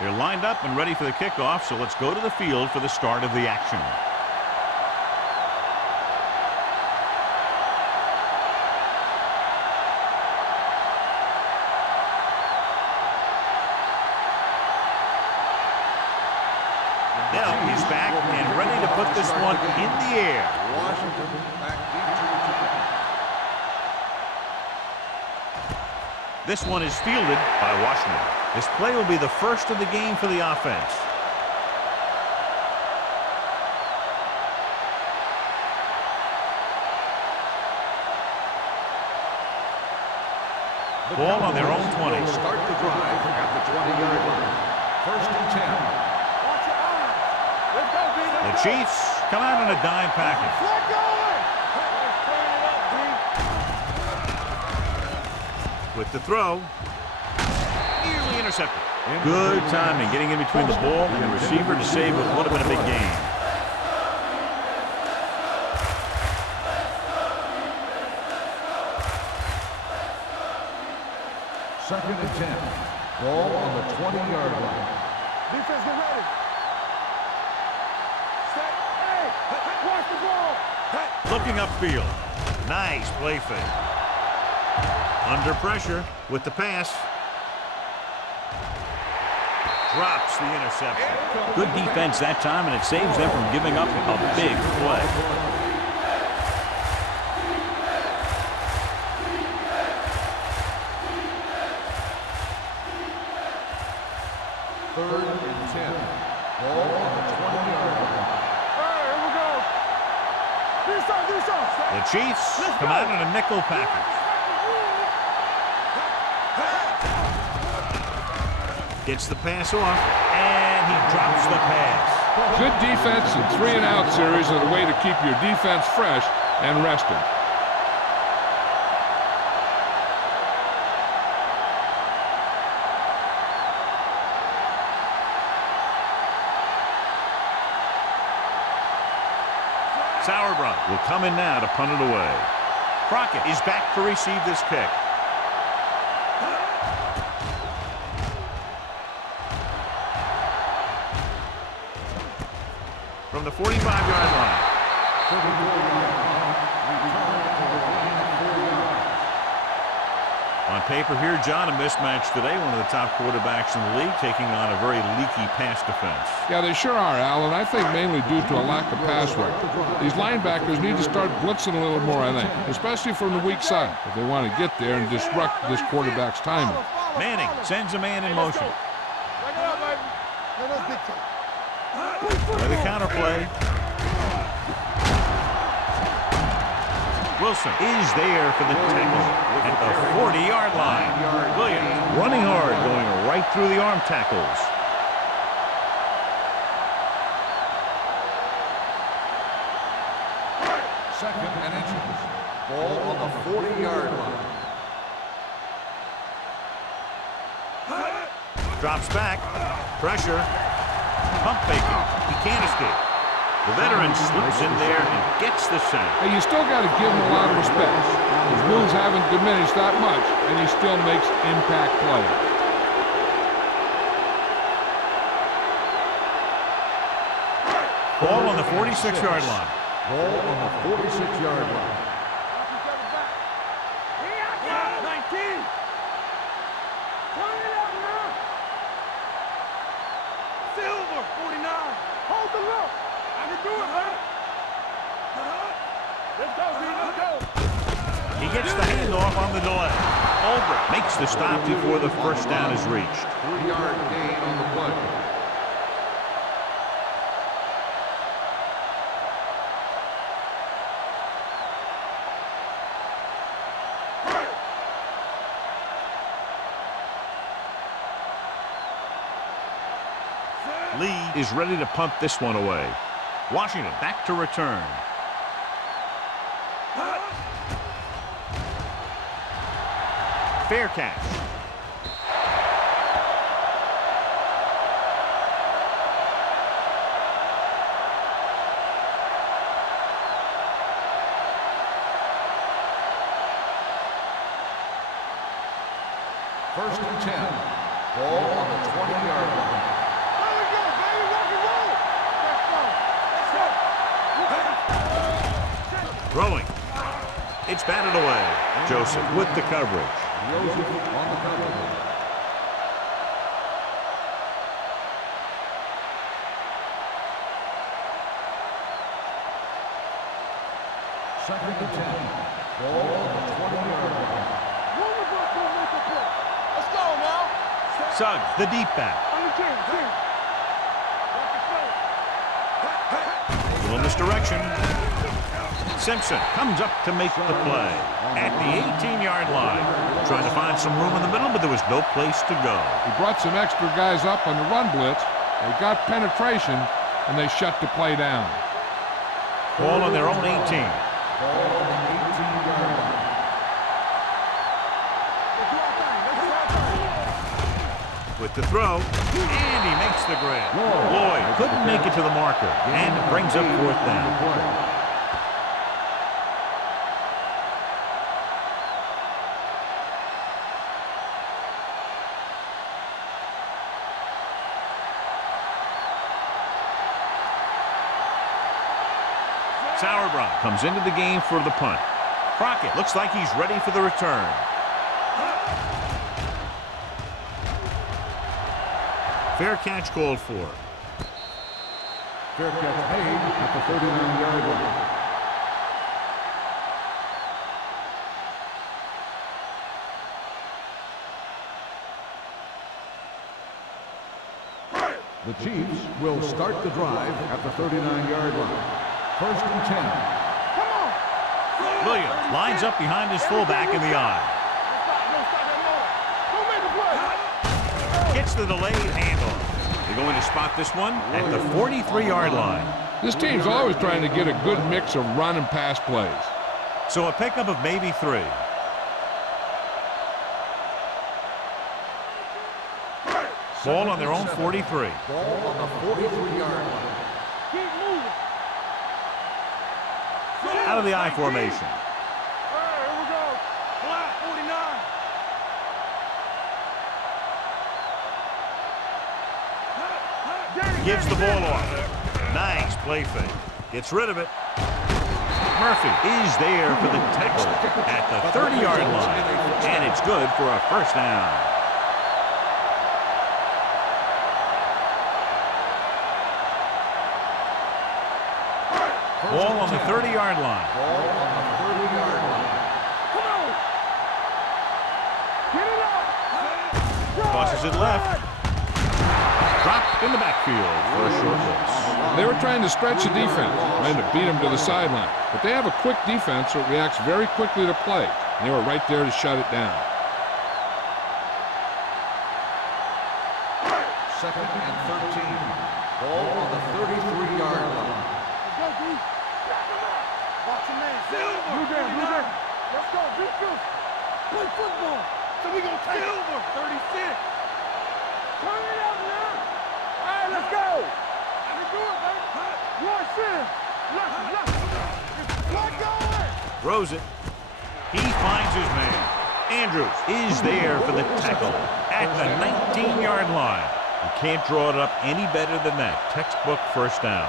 They're lined up and ready for the kickoff, so let's go to the field for the start of the action. Now he's back and ready to put this one in the air. Washington back deep to return. This one is fielded by Washington. This play will be the first of the game for the offense. Ball on their own 20. Start the drive at the 20-yard line. First and 10. The Chiefs come out in a dime package. With the throw, nearly intercepted. Good timing, getting in between the ball and the receiver to save what would have been a big gain. Second and 10. Ball on the 20-yard line. Defense, get ready. Set. Hey, watch the ball. Looking upfield. Nice play fake. Under pressure with the pass. Drops the interception. Good defense that time, and it saves them from giving up a big play. Third and 10. Ball on the 20-yard line. All right, here we go. Do something. The Chiefs come out in a nickel package. Gets the pass off, and he drops the pass. Good defense and 3-and-out series are the way to keep your defense fresh and rested. Sauerbrunn will come in now to punt it away. Crockett is back to receive this kick. From the 45-yard line. On paper here, John, a mismatch today. One of the top quarterbacks in the league taking on a very leaky pass defense. Yeah, they sure are, Alan. I think mainly due to a lack of pass rush. These linebackers need to start blitzing a little more, I think, especially from the weak side if they want to get there and disrupt this quarterback's timing. Manning sends a man in motion. With a counter play. Wilson is there for the tackle at the 40-yard line. Williams running hard, going right through the arm tackles. Second and inches. Ball on the 40-yard line. Drops back. Pressure. Pump faking. He can't escape. The veteran slips in there and gets the sack. Hey, you still got to give him a lot of respect. His moves haven't diminished that much, and he still makes impact plays. Ball on the 46-yard line. Ball on the 46-yard line. 19. Silver, 49. Hold the look. I can do it, huh? Let's go, dude. Let's go. He gets the handoff on the delay. Ulbrich makes the stop before the first down is reached. 3-yard gain on the play. Lee is ready to punt this one away. Washington back to return. Fair catch. First and 10. Ball on the 20-yard line. There we go, baby. Rock and roll. Let's go. Throwing. It's batted away. Joseph with the coverage. Joseph on the coverage. Second and 10. Ball on the 20-yard line. Let's go now. Suggs, the deep back. On the 10. Little misdirection. Simpson comes up to make the play at the 18-yard line. Trying to find some room in the middle, but there was no place to go. He brought some extra guys up on the run blitz. They got penetration, and they shut the play down. Ball on their own 18. Ball on the 18-yard line. With the throw, and he makes the grab. Lloyd couldn't make it to the marker, and it brings up fourth down. Sauerbrunn comes into the game for the punt. Crockett looks like he's ready for the return. Fair catch called for. Fair catch made at the 39-yard line. The Chiefs will start the drive at the 39-yard line. First and 10. Come on. Williams lines up behind his fullback in the eye. Gets the delayed handoff. They're going to spot this one at the 43-yard line. This team's always trying to get a good mix of run and pass plays. So a pickup of maybe 3. Ball on their own 43. Ball on the 43-yard line. Keep moving. Out of the I formation. All right, here we go. Block 49. Gives the ball off. Nice play fake. Gets rid of it. Murphy is there for the tackle at the 30-yard line. And it's good for a first down. Ball on the 30-yard line. Ball on the 30-yard line. Come on. Get it up. Tosses it left. Dropped in the backfield for a short loss. They were trying to stretch the defense, trying to beat them to the sideline. But they have a quick defense that reacts very quickly to play. They were right there to shut it down. Second and 13. Ball on the 33-yard line. Go, D. Watch your man. Silver. Blue. Let's go. Be good. Play football. So we gonna take Silver. 36. Turn it up now. All right, let's go. I can do it, baby. One center. Left. Let go. Throws it. He finds his man. Andrews is there for the tackle at the 19-yard line. You can't draw it up any better than that. Textbook first down.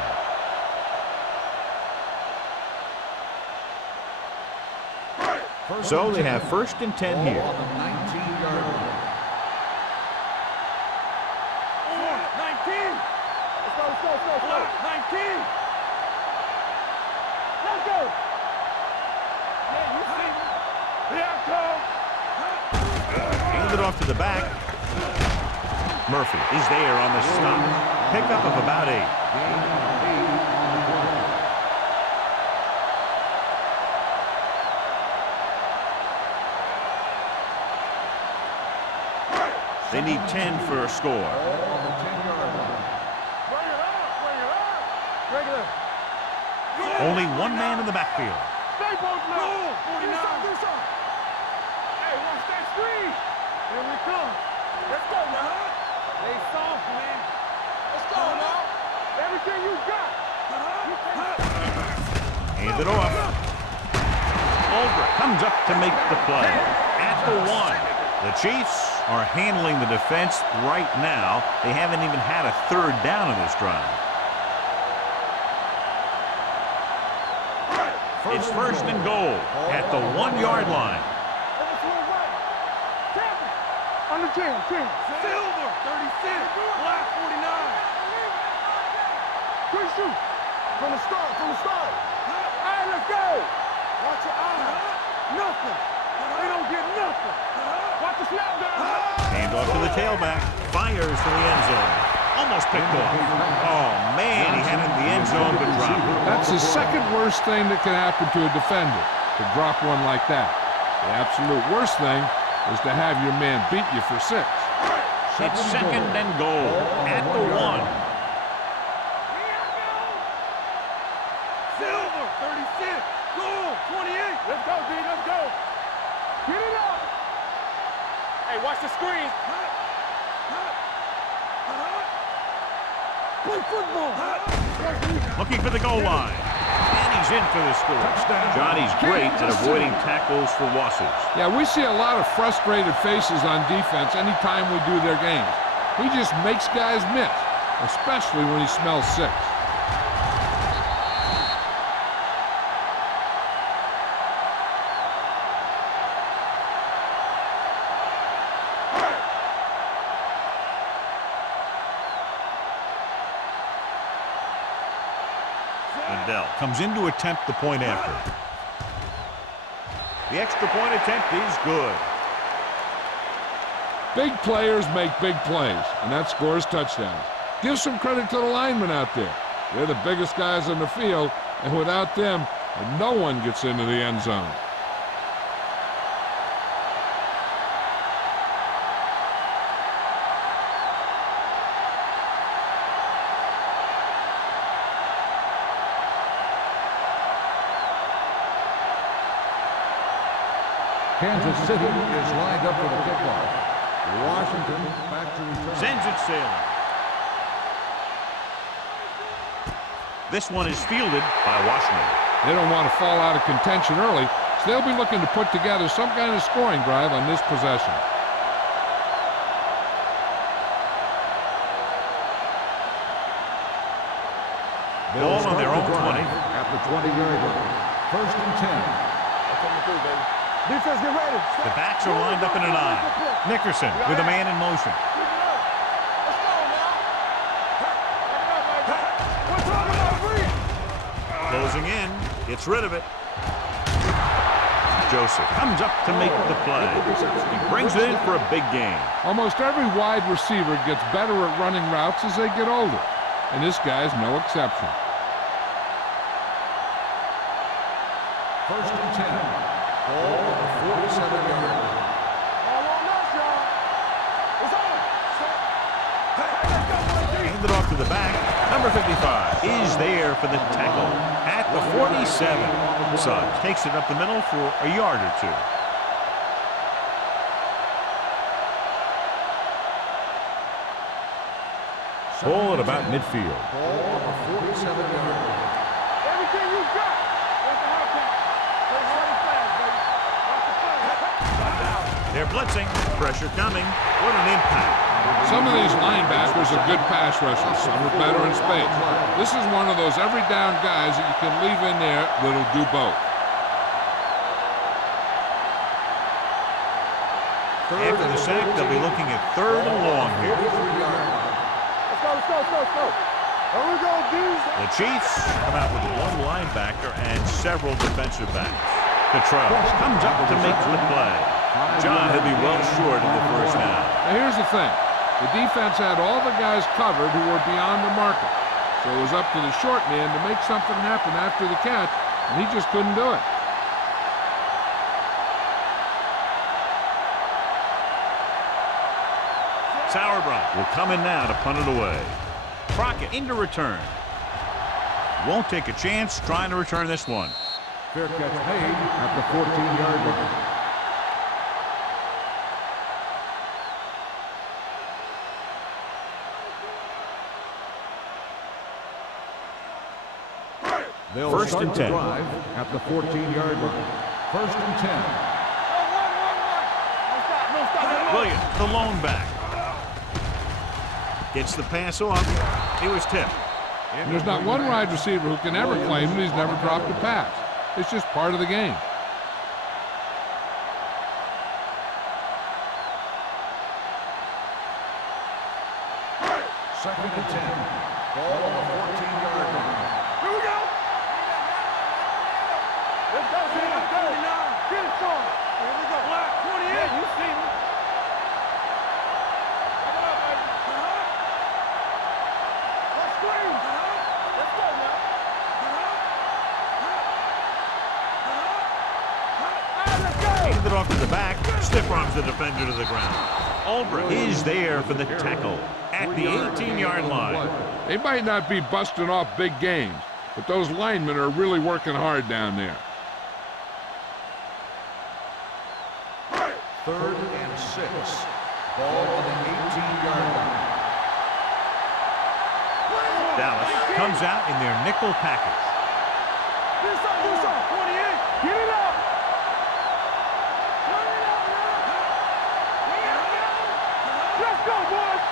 So they have first and 10 here. On the 19-yard line. 19. Let's go. 19. Let's go. Yeah, you see me. Yeah, come. Handed off to the back. Murphy is there on the stop. Pickup of about 8. Gain 8 on the play. They need 10 for a score. Ball on the 10-yard line. Bring it up. Regular. Only one man in the backfield. Stay both now. 49. Do something. Hey, watch that screen. Here we come. Let's go now. They soft, man. Let's go now. Everything you got. Hand it off. Aldrich comes up to make the play. At the 1. The Chiefs are handling the defense right now. They haven't even had a third down in this drive. It's first and goal at the 1-yard line. On the 10. Silver, 36. Black, 49. Good shoot. From the start. All right, let's go. Watch your eyes. Nothing. They don't get nothing. Watch the snap down. Hand off to the tailback. Fires to the end zone. Almost picked off. Oh, man, he had it in the end zone but dropped it. That's the second worst thing that can happen to a defender, to drop one like that. The absolute worst thing is to have your man beat you for 6. It's second and goal at the 1. Silver, 36. Goal, 28. Let's go, D. Let's go. Get it up. Hey, watch the screen. Play football. Looking for the goal line. And he's in for the score. Johnny's great at avoiding tackles for losses. Yeah, we see a lot of frustrated faces on defense anytime we do their games. He just makes guys miss, especially when he smells 6. Comes in to attempt the point after. The extra point attempt is good. Big players make big plays, and that scores touchdowns. Give some credit to the linemen out there. They're the biggest guys on the field, and without them, no one gets into the end zone. Kansas City is lined up for the kickoff. Washington back to return. Sends it sailing. This one is fielded by Washington. They don't want to fall out of contention early, so they'll be looking to put together some kind of scoring drive on this possession. Ball on their own 20. At the 20-yard line. First and 10. That's coming through, baby. Defense, get ready. The backs are lined up in an eye. Nickerson with a man in motion. Let's go now. We're talking about read. Closing in. Gets rid of it. Joseph comes up to make the play. He brings it in for a big gain. Almost every wide receiver gets better at running routes as they get older, and this guy's no exception. First and 10. Ball on the 47-yard line. All on us, y'all. It's on. Handed off to the back. Number 55 is there for the tackle at the 47. Suggs takes it up the middle for a yard or 2. Ball at about midfield. Ball on the 47-yard line. Everything you got. That's the halftime. Play hard and fast, baby. Watch the play. They're blitzing. Pressure coming. What an impact. Some of these linebackers are good pass rushers. Some are better in space. This is one of those every down guys that you can leave in there that'll do both. After the sack, they'll be looking at 3rd and long here. Let's go. Here we go, dudes. The Chiefs come out with 1 linebacker and several defensive backs. Cottrell comes up to make the play. John will be well short of the first down. Now here's the thing. The defense had all the guys covered who were beyond the marker. So it was up to the short man to make something happen after the catch, and he just couldn't do it. Sauerbrunn will come in now to punt it away. Crockett into return. Won't take a chance trying to return this one. Fair catch made at the 14-yard line. They'll First start and the 10. drive at the 14-yard line. First and 10. No stop. Williams, the lone back. Gets the pass off. He was tipped. And there's not one wide receiver who can ever claim that he's never dropped a pass. It's just part of the game. Second and 10. Ball on the 14-yard line. Here we go. Let's go, let's go. Get it on. Here we go. Black 28. Yeah, you see me. Come on, baby. Let's scream. Let's go now. Let's go. Handed it off to the back. Stiff arms the defender to the ground. Albrecht is there for the tackle at the 18-yard line. They might not be busting off big games, but those linemen are really working hard down there. Third and 6. Ball on the 18-yard line. Dallas comes out in their nickel package. This up, 28. Get it up. Turn it up now. Let's go, boys.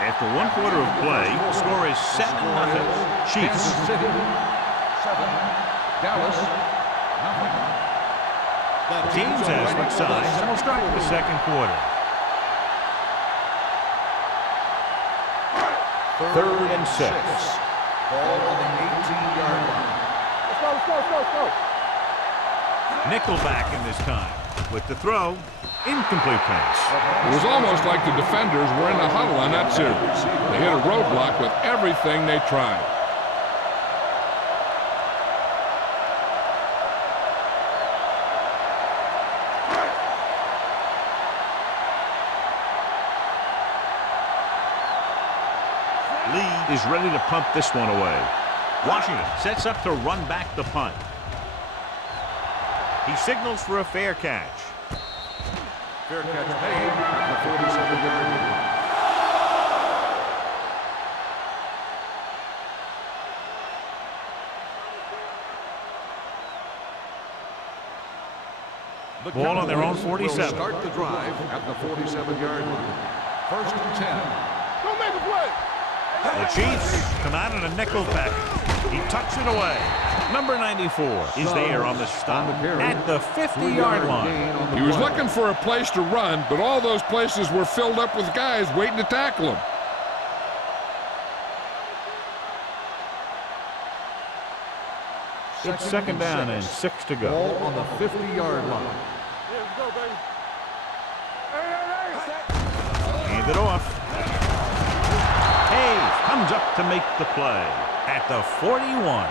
After 1 quarter of play, the score is 7-0. Chiefs. Kansas City, 7. Dallas, nothing. Teams have switched sides, and we'll start the second quarter. Third and 6. Ball on the 18-yard line. Let's go. Nickelback in this time. With the throw, incomplete pass. It was almost like the defenders were in a huddle on that series. They hit a roadblock with everything they tried. Lee is ready to pump this one away. Washington sets up to run back the punt. He signals for a fair catch. Fair catch made at the 47-yard line. The Ball on their own Cowboys 47. will start the drive at the 47-yard line. First and 10. Don't make a play. The Chiefs come out in a nickel package. He tucks it away. Number 94 is there on the stop at the 50-yard line. He was looking for a place to run, but all those places were filled up with guys waiting to tackle him. It's second down and 6 to go. Ball on the 50-yard line. Here we go, baby. Hey. Hand it off. Hayes comes up to make the play at the 41.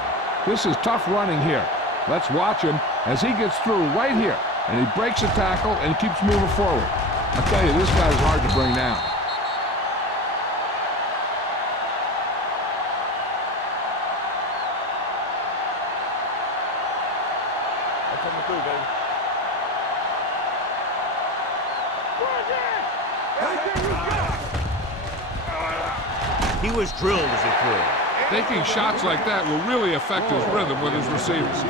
This is tough running here. Let's watch him as he gets through right here. And he breaks a tackle and keeps moving forward. I tell you, this guy's hard to bring down. Coming through, baby. He was drilled as he threw. Taking shots like that will really affect his rhythm with his receivers.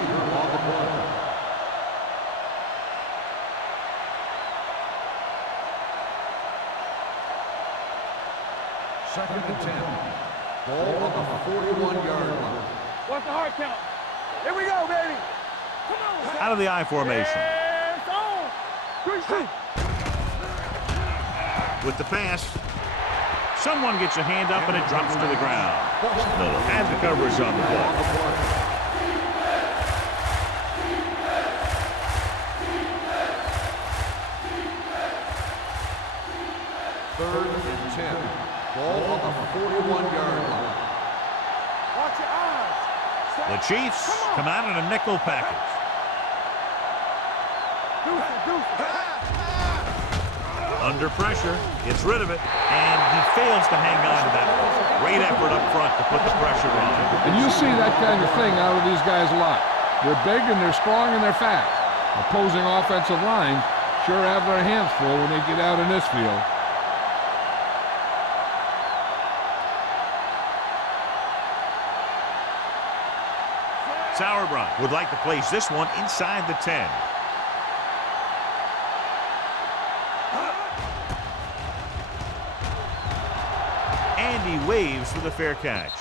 Second and 10. Ball on the 41-yard line. What's the hard count? Here we go, baby. Come on. Out of the I formation. It's on. 3-2. With the pass, someone gets a hand up and it drops to the ground. Miller has the coverage on the play. Third and 10. Ball on the 41-yard line. Watch your eyes. The Chiefs come out in a nickel package. Under pressure, gets rid of it, and he fails to hang on to that. Great effort up front to put the pressure on. And you see that kind of thing out of these guys a lot. They're big and they're strong and they're fast. Opposing offensive lines sure have their hands full when they get out in this field. Sauerbrunn would like to place this one inside the 10. And he waves for the fair catch.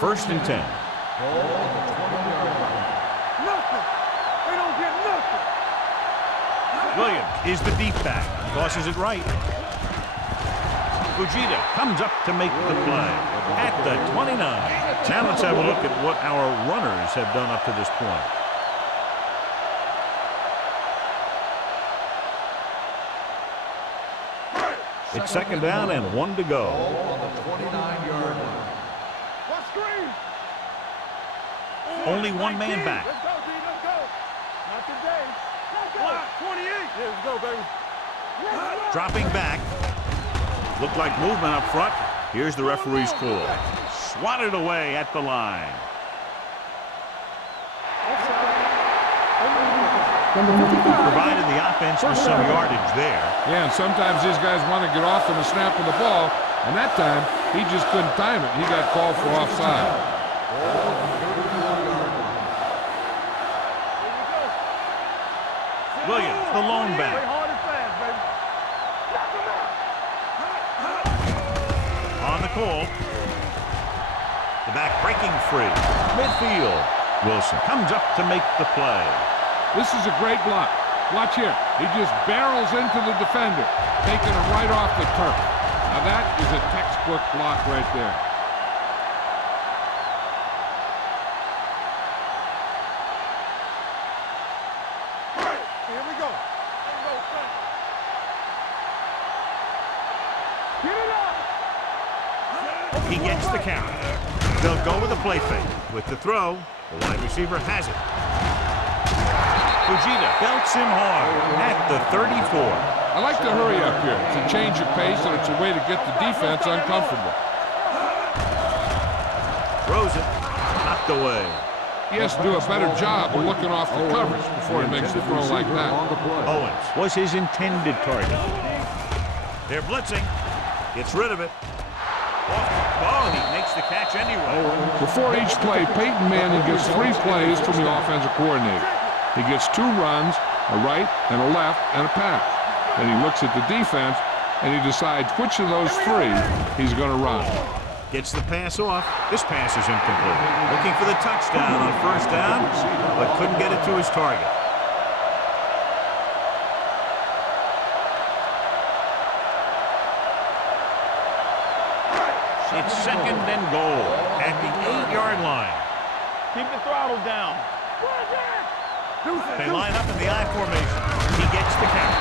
First and 10. Nothing. They don't get nothing. Williams is the deep back. Tosses it right. Fujita comes up to make the play at the 29. Now let's have a look at what our runners have done up to this point. It's second down and 1 to go. On the 29-yard line. What screen? Only one man back. Let's go, D. Let's go. Not today. Let's go. 28. Yeah, let's go, baby. Dropping back. Looked like movement up front. Here's the referee's call. Swatted away at the line. Provided the offense with some yardage there. Yeah, and sometimes these guys want to get off on the snap of the ball, and that time he just couldn't time it. He got called for offside. Williams, the lone back. Hard and fast, baby. On the call. The back breaking free. Midfield. Wilson comes up to make the play. This is a great block. Watch here. He just barrels into the defender, taking him right off the turf. Now that is a textbook block right there. Here we go. Get it up. He gets the count. They'll go with a play fake. With the throw, the wide receiver has it. Fujita belts him hard at the 34. I like to hurry up here. It's a change of pace, and it's a way to get the defense uncomfortable. Throws it. Knocked away. He has to do a better job of looking off the coverage before he makes a throw like that. Owens was his intended target. They're blitzing. Gets rid of it. Oh, he makes the catch anyway. Before each play, Peyton Manning gets 3 plays from the offensive coordinator. He gets 2 runs, a right and a left, and a pass. Then he looks at the defense, and he decides which of those 3 he's going to run. Gets the pass off. This pass is incomplete. Looking for the touchdown on first down, but couldn't get it to his target. It's second and goal at the 8-yard line. Keep the throttle down. They line up in the I formation. He gets the count.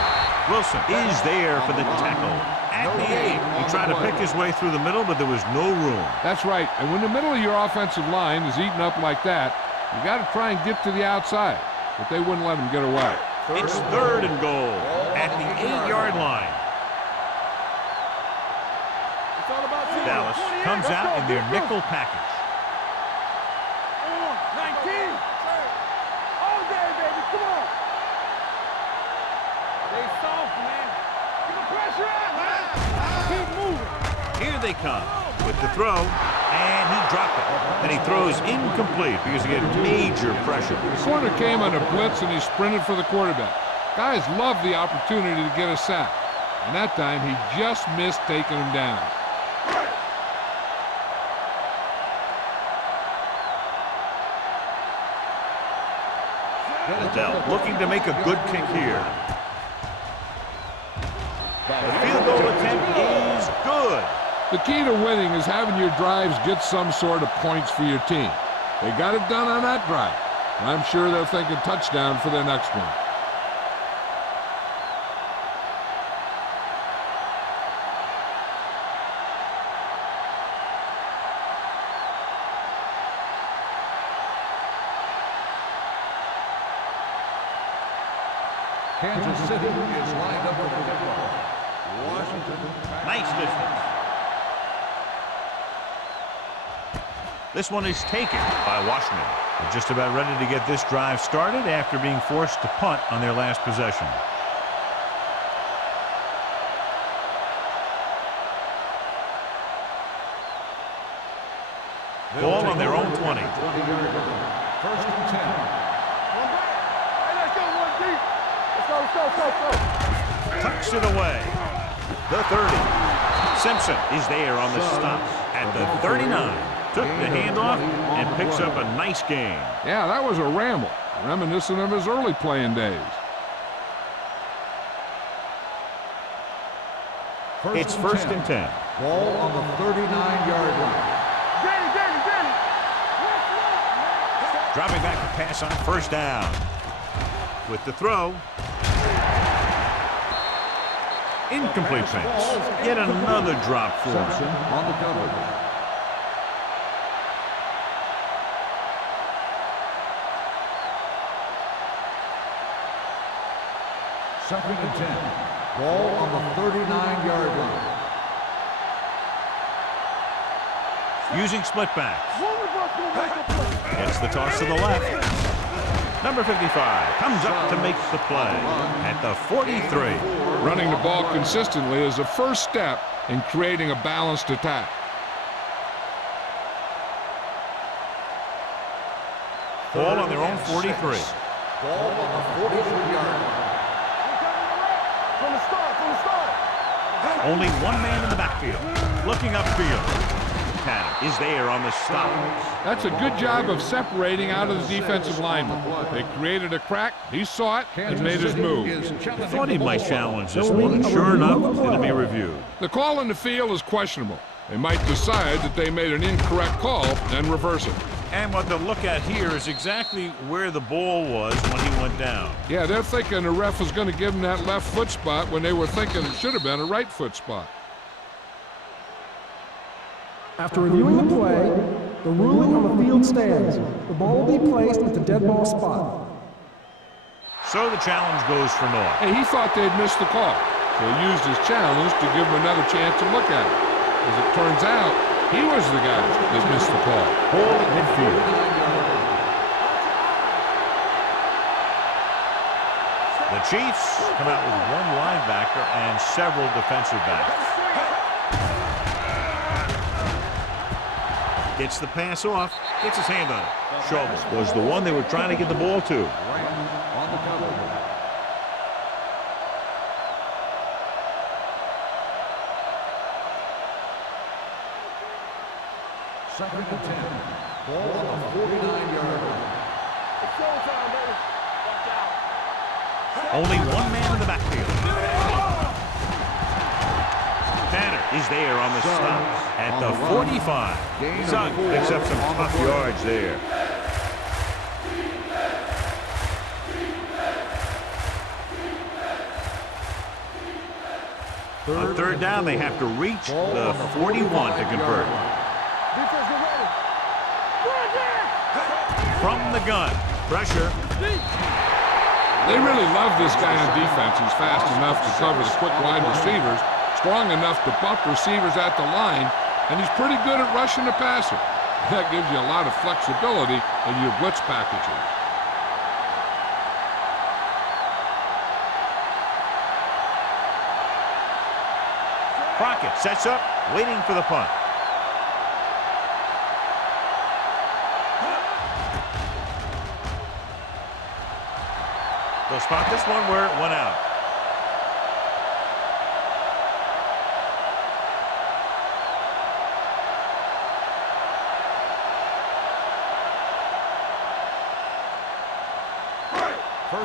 Wilson is there for the tackle at the 8. He tried to pick his way through the middle, but there was no room. That's right. And when the middle of your offensive line is eaten up like that, you got to try and get to the outside. But they wouldn't let him get away. It's third and goal at the 8-yard line. Dallas comes out in their nickel package. 19. All day, baby. Come on. They soft, man. Get the pressure out. Keep moving. Here they come with the throw, and he dropped it. And he throws incomplete because he had major pressure. The corner came on a blitz, and he sprinted for the quarterback. Guys love the opportunity to get a sack. And that time, he just missed taking him down. Adele looking to make a good kick here. The field goal attempt is good. The key to winning is having your drives get some sort of points for your team. They got it done on that drive, and I'm sure they're thinking touchdown for their next one. Kansas City is lined up with the kickoff. Washington. Nice distance. This one is taken by Washington. They're just about ready to get this drive started after being forced to punt on their last possession. Ball on their own 20. 20-yard line. First and 10. Hey, let's go, 1 deep. Let's go. Tucks it away. The 30. Simpson is there on the stop at the 39. Took the handoff and picks up a nice gain. Yeah, that was a ramble, reminiscent of his early playing days. It's first and 10. Ball on the 39-yard line. Danny. Dropping back to pass on first down. With the throw. Incomplete pass. Yet another drop for Simpson him. on the cover. Second and 10. Ball on the 39-yard line. Using split backs. Gets the toss to the left. Number 55 comes up to make the play at the 43. Running the ball consistently is the first step in creating a balanced attack. Ball on their own 43. Ball on the 43-yard line. From the start. Only one man in the backfield. Looking upfield. Tanner is there on the stop. That's a good job of separating out of the defensive lineman. They created a crack, he saw it, and made his move. I thought he might challenge this one, and sure enough, it'll be reviewed. The call in the field is questionable. They might decide that they made an incorrect call and reverse it. And what they'll look at here is exactly where the ball was when he went down. Yeah, they're thinking the ref was going to give him that left foot spot when they were thinking it should have been a right foot spot. After reviewing the play, the ruling on the field stands. The ball will be placed at the dead ball spot. So the challenge goes for naught. Hey, he thought they'd missed the call, so he used his challenge to give him another chance to look at it. As it turns out, he was the guy that missed the call. Ball at midfield. The Chiefs come out with one linebacker and several defensive backs. Gets the pass off, gets his hand on it. Schultz was the one they were trying to get the ball to. On the cover. Second and 10. Ball on the 49-yard line. It's showtime, baby. Watch out. Only one man in the backfield. Tanner is there on the stop at the 45. Sugg picks up some tough yards there. On third down, they have to reach the 41 to convert. Defense, get ready. From the gun, pressure. They really love this guy on defense. He's fast enough to cover the quick wide receivers, strong enough to bump receivers at the line, and he's pretty good at rushing the passer. That gives you a lot of flexibility in your blitz packages. Crockett sets up, waiting for the punt. They'll spot this one where it went out.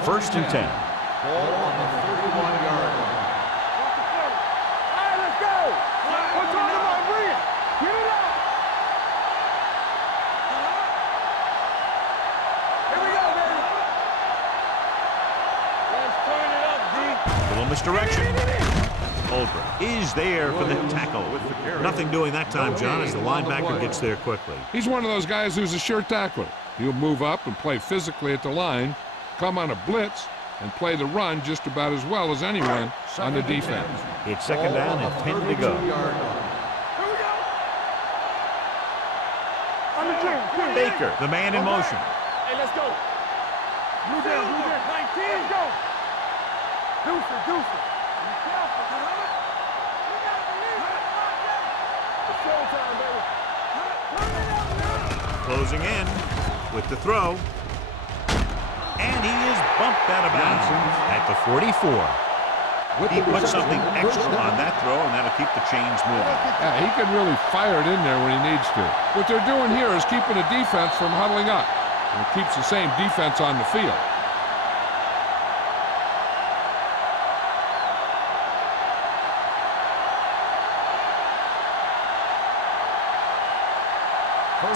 First and 10. Ball on the 31-yard line. All right, let's go. We're talking about bring it. Get it out. Here we go, baby. Let's turn it up, D. Little misdirection. Holbrook is there for the tackle. Nothing doing that time, John, as the linebacker gets there quickly. He's one of those guys who's a sure tackler. He'll move up and play physically at the line, come on a blitz, and play the run just about as well as anyone on the defense. It's second down and 10 to go. Here we go. Baker, the man in motion. Hey, let's go. Blue down, 19. Let's go. Deuce it. Be careful. You gotta believe it. It's showtime, baby. Turn it up now. Closing in with the throw. And he is bumped out of bounds at the 44. He put something extra on that throw, and that'll keep the chains moving. Yeah, he can really fire it in there when he needs to. What they're doing here is keeping the defense from huddling up. And it keeps the same defense on the field.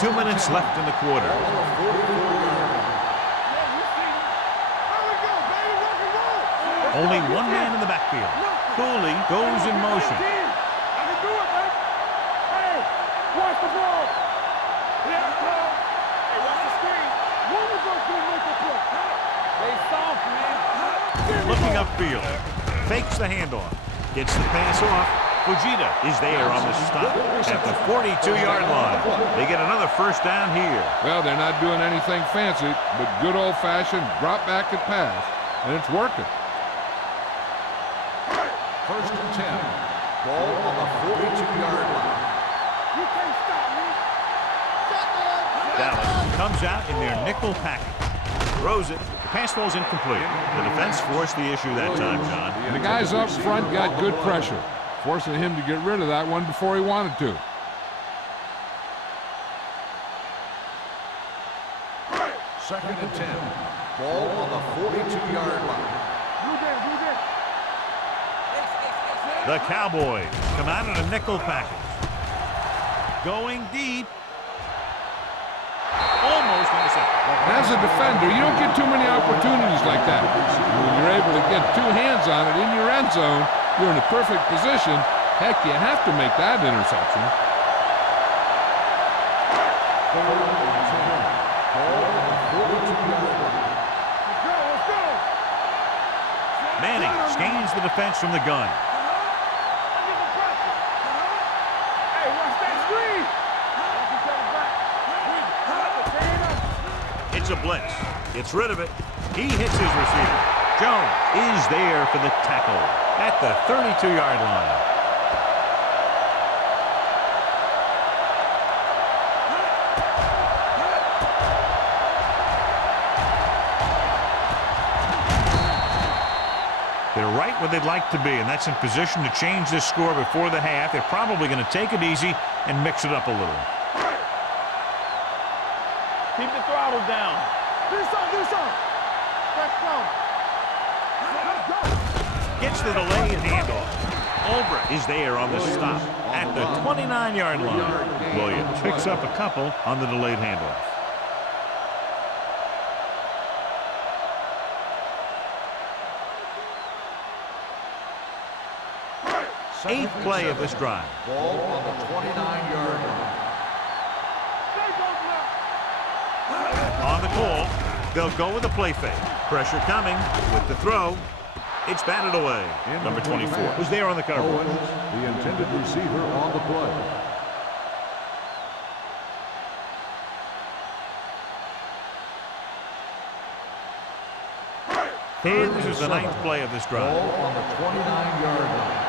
Two minutes left in the quarter. Only one man in the backfield. Cooley goes in motion. I can do it, man. Hey, watch the ball. Yeah, ball. Hey, watch the screen. One of us will make a play. They soft, man. Looking upfield. Fakes the handoff. Gets the pass off. Fujita is there on the stop at the 42-yard line. They get another first down here. Well, they're not doing anything fancy, but good old-fashioned drop back and pass, and it's working. First and 10. Ball on the 42-yard line. You can't stop me. Dallas comes out in their nickel package. Throws it. The pass falls incomplete. The defense forced the issue that time, John. The guys up front got good pressure, forcing him to get rid of that one before he wanted to. Second and 10. Ball on the 42-yard line. The Cowboys come out in a nickel package. Going deep. Almost intercepted. As a defender, you don't get too many opportunities like that. When you're able to get two hands on it in your end zone, you're in a perfect position. Heck, you have to make that interception. Manning scans the defense from the gun. Hey, watch that screen. It's a blitz. Gets rid of it. He hits his receiver. Jones is there for the tackle at the 32-yard line. They're right where they'd like to be, and that's in position to change this score before the half. They're probably going to take it easy and mix it up a little. Keep the throttle down. Do some. Let's go. Gets the delayed handoff. Ulbrich is there on the stop at the 29-yard line. Williams picks up a couple on the delayed handoff. Eighth play of this drive. Ball on the 29-yard line. On the call, they'll go with a play fake. Pressure coming with the throw. It's batted away. Number 24 was there on the cover. Owens, the intended receiver on the play. And this is the ninth play of this drive. Ball on the 29-yard line.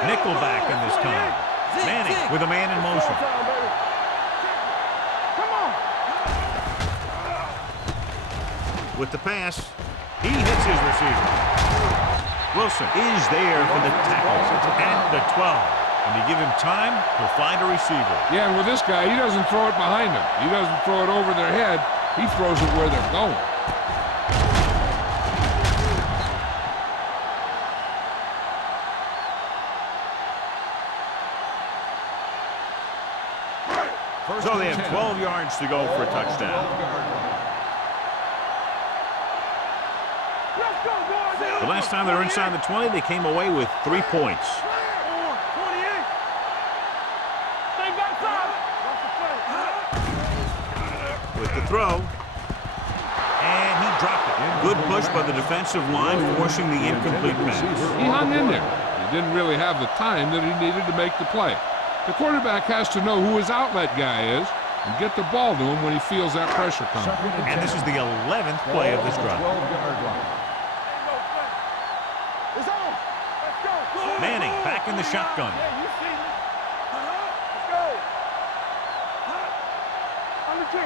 Nickelback in this time. Manning with a man in motion. Come on. With the pass, he hits his receiver. Wilson is there for the tackle at the 12. When you give him time, he'll find a receiver. Yeah, and with this guy, he doesn't throw it behind them. He doesn't throw it over their head. He throws it where they're going. So they have 12 yards to go for a touchdown. The last time they were inside the 20, they came away with 3 points. With the throw. And he dropped it. Good push by the defensive line, forcing the incomplete pass. He hung in there. He didn't really have the time that he needed to make the play. The quarterback has to know who his outlet guy is and get the ball to him when he feels that pressure coming. And this is the 11th play of this drive. 12-yard line. It's on. Let's go. Manning back in the shotgun. Yeah, you see me. Let's go. On the 10.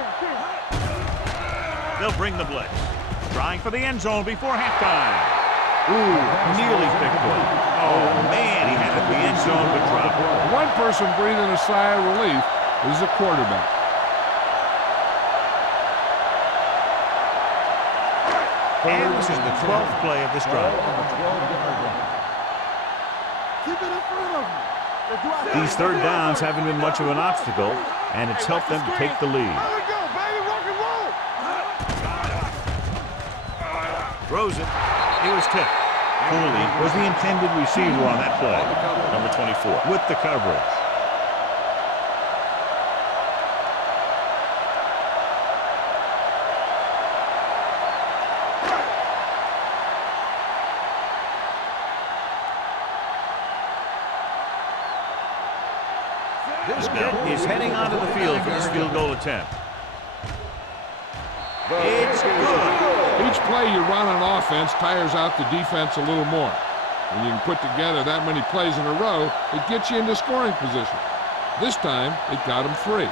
They'll bring the blitz. Trying for the end zone before halftime. Ooh, nearly picked up. Oh, man, he had it in the end zone but dropped it. One person breathing a sigh of relief is the quarterback. And this is the 12th play of this drive. Keep it in front of me. These third downs haven't been much of an obstacle, and it's helped them to take the lead. There we go, baby. Rock and roll. Throws it. He was tipped. Cooley was the intended receiver on that play. Number 24. With the coverage. This is heading onto the field for this field goal attempt. It's good. Each play you run on offense tires out the defense a little more. When you can put together that many plays in a row, it gets you into scoring position. This time, it got him 3.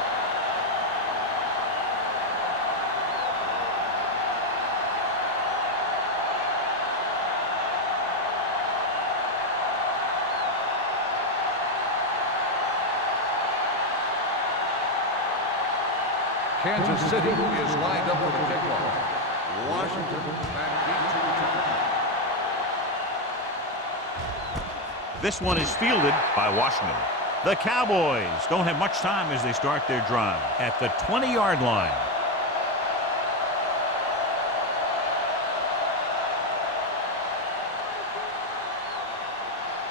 Kansas City is lined up for the kickoff. Washington back deep to return. This one is fielded by Washington. The Cowboys don't have much time as they start their drive at the 20-yard line.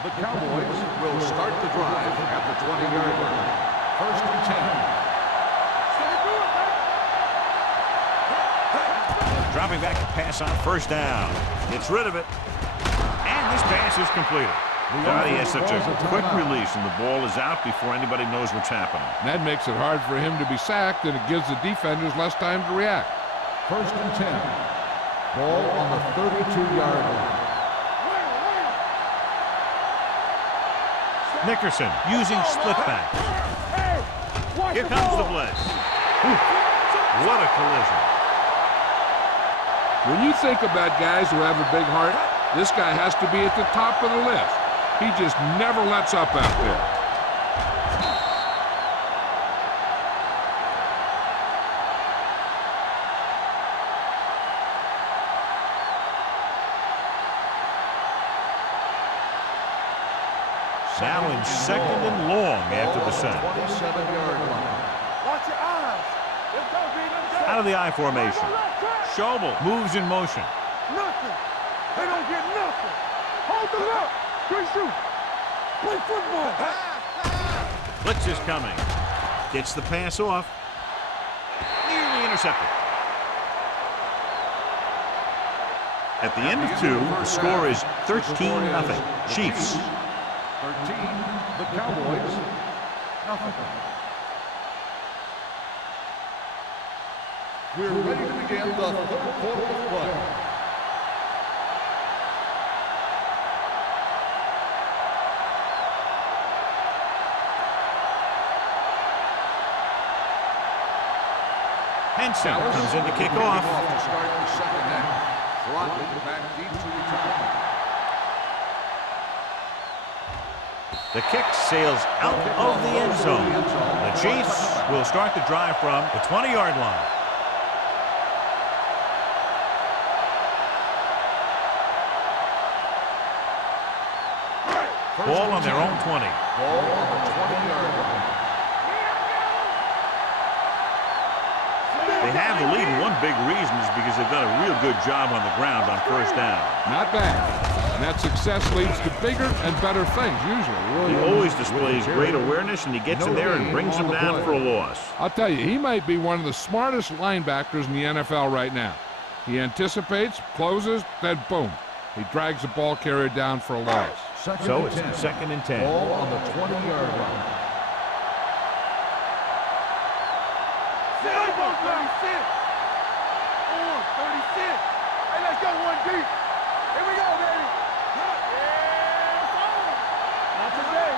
The Cowboys will start the drive at the 20-yard line. First and 10. Dropping back to pass on first down. Gets rid of it. And this pass is completed. He has such a quick release, and the ball is out before anybody knows what's happening. That makes it hard for him to be sacked, and it gives the defenders less time to react. First and 10. Ball on the 32-yard line. Nickerson using split back. Here comes the blitz. What a collision. When you think about guys who have a big heart, this guy has to be at the top of the list. He just never lets up out there. Now in second and long after the sack. 27-yard line. Watch your eyes. Let's go, B. Let's go. Out of the I formation. Schobel moves in motion. Nothing. They don't get nothing. Hold them up. Great shoot. Play football. Blitz is coming. Gets the pass off. Nearly intercepted. At the end of 2, the score is 13-0. Chiefs. 13, the Cowboys, nothing. We're ready to begin the third quarter of play. Henson comes in to kick off. To start the second half. Trotman back deep to return. The kick sails out of the end zone. The Chiefs will start the drive from the 20-yard line. Ball on their own 20. Ball on the 20-yard line. They have the lead, and one big reason is because they've done a real good job on the ground on first down. Not bad. And that success leads to bigger and better things, usually. He always displays great awareness, and he gets in there and brings them down for a loss. I'll tell you, he might be one of the smartest linebackers in the NFL right now. He anticipates, closes, then boom. He drags the ball carrier down for a loss. So it's second and 10. Ball on the 20-yard line. Silver, 36. On, 36. Hey, let's go one deep. Here we go, baby. Yeah, it's on. Not today.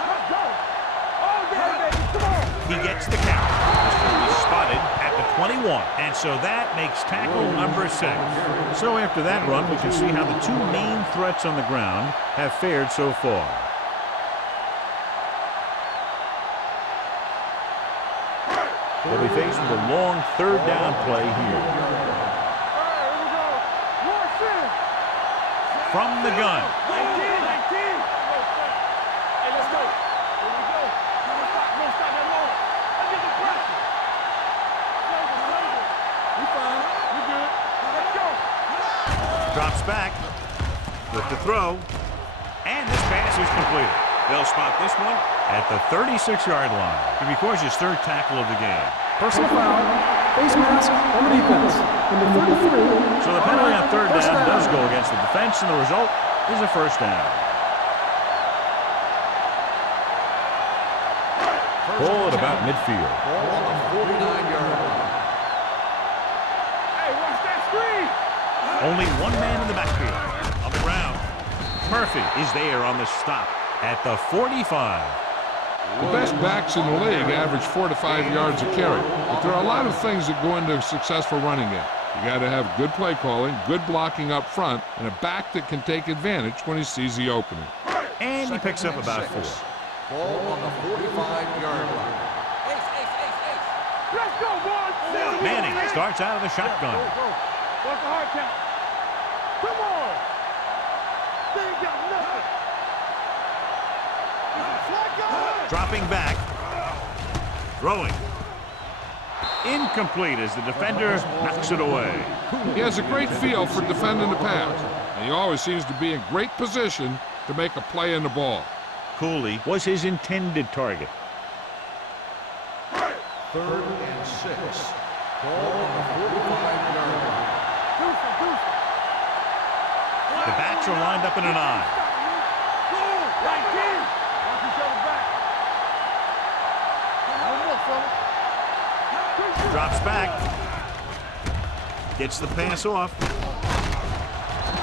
Let's go. All day, baby. Come on. He gets the count. He's spotted at the 21, and so that makes tackle number 6. So after that run, we can see how the two main threats on the ground have fared so far. They'll be faced with a long third down play here. From the gun. 19. Hey, let's go. Here we go. Don't stop that long. Let's get the pressure. We fine. We good. Let's go. Drops back with the throw, and this pass is completed. They'll spot this one at the 36-yard line to record his third tackle of the game. Personal foul, face mask on the defense. Number 33. So the penalty on third down does go against the defense, and the result is a first down. Ball at about midfield. Ball on the 49-yard line. Hey, watch that screen. Only one man in the backfield. On the ground, Murphy is there on the stop at the 45. The best backs in the league average 4 to 5 yards a carry. But there are a lot of things that go into a successful running game. You got to have good play calling, good blocking up front, and a back that can take advantage when he sees the opening. And he picks up about 4. Ball on the 45-yard line. Let's go, boys. Manning starts out of the shotgun. Go. What's the hard count? Come on. They ain't got nothing. Dropping back. Throwing. Incomplete as the defender knocks it away. He has a great feel for defending the pass, and he always seems to be in great position to make a play in the ball. Cooley was his intended target. 3rd and 6. Ball on the 45-yard line. The backs are lined up in an eye. 19. Watch each other back. Drops back. Gets the pass off.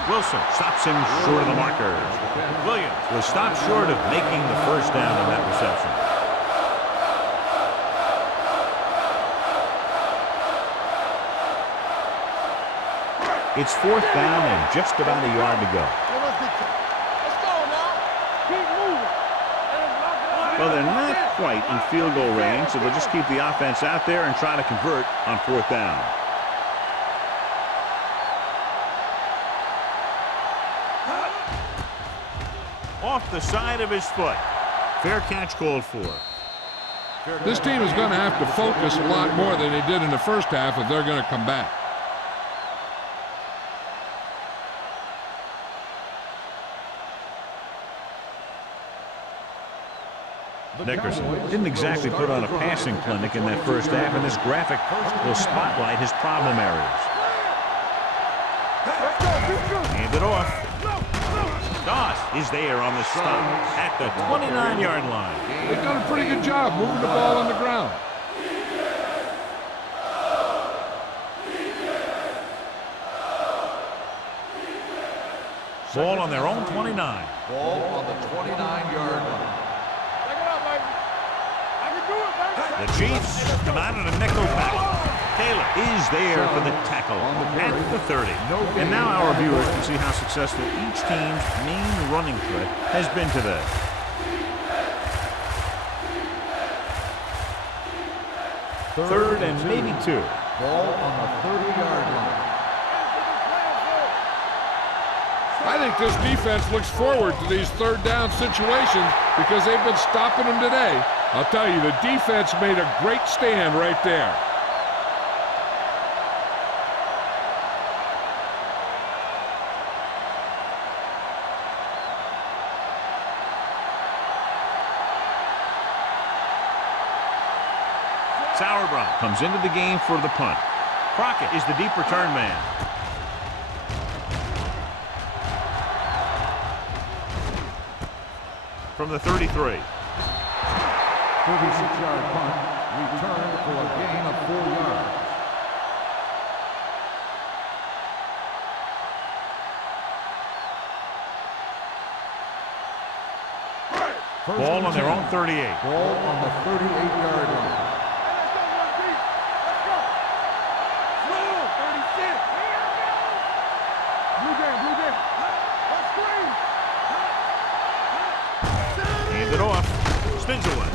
Wilson stops him short of the markers. Williams was stopped short of making the first down on that reception. It's 4th down and just about a yard to go. Let's go now. Keep moving. Well, they're not quite in field goal range, so they'll just keep the offense out there and try to convert on 4th down. Off the side of his foot. Fair catch called for. This team is going to have to focus a lot more than they did in the first half if they're going to come back. Nickerson didn't exactly put on a passing clinic in that first half, and this graphic will spotlight his problem areas. Hand it off. Doss is there on the stop at the 29-yard line. They've done a pretty good job moving the ball on the ground. Ball on their own 29. Ball on the 29-yard line. The Chiefs come out in a nickel pack. Taylor is there for the tackle at the 30. And now our viewers can see how successful each team's main running threat has been today. Third and maybe 2. Ball on the 30-yard line. I think this defense looks forward to these third down situations because they've been stopping them today. I'll tell you, the defense made a great stand right there. Sauerbrunn comes into the game for the punt. Crockett is the deep return man. From the 33. 36-yard punt. Return for a gain of 4 yards. Ball on their own 38. Ball on the 38-yard line. Hand it off. Spins away.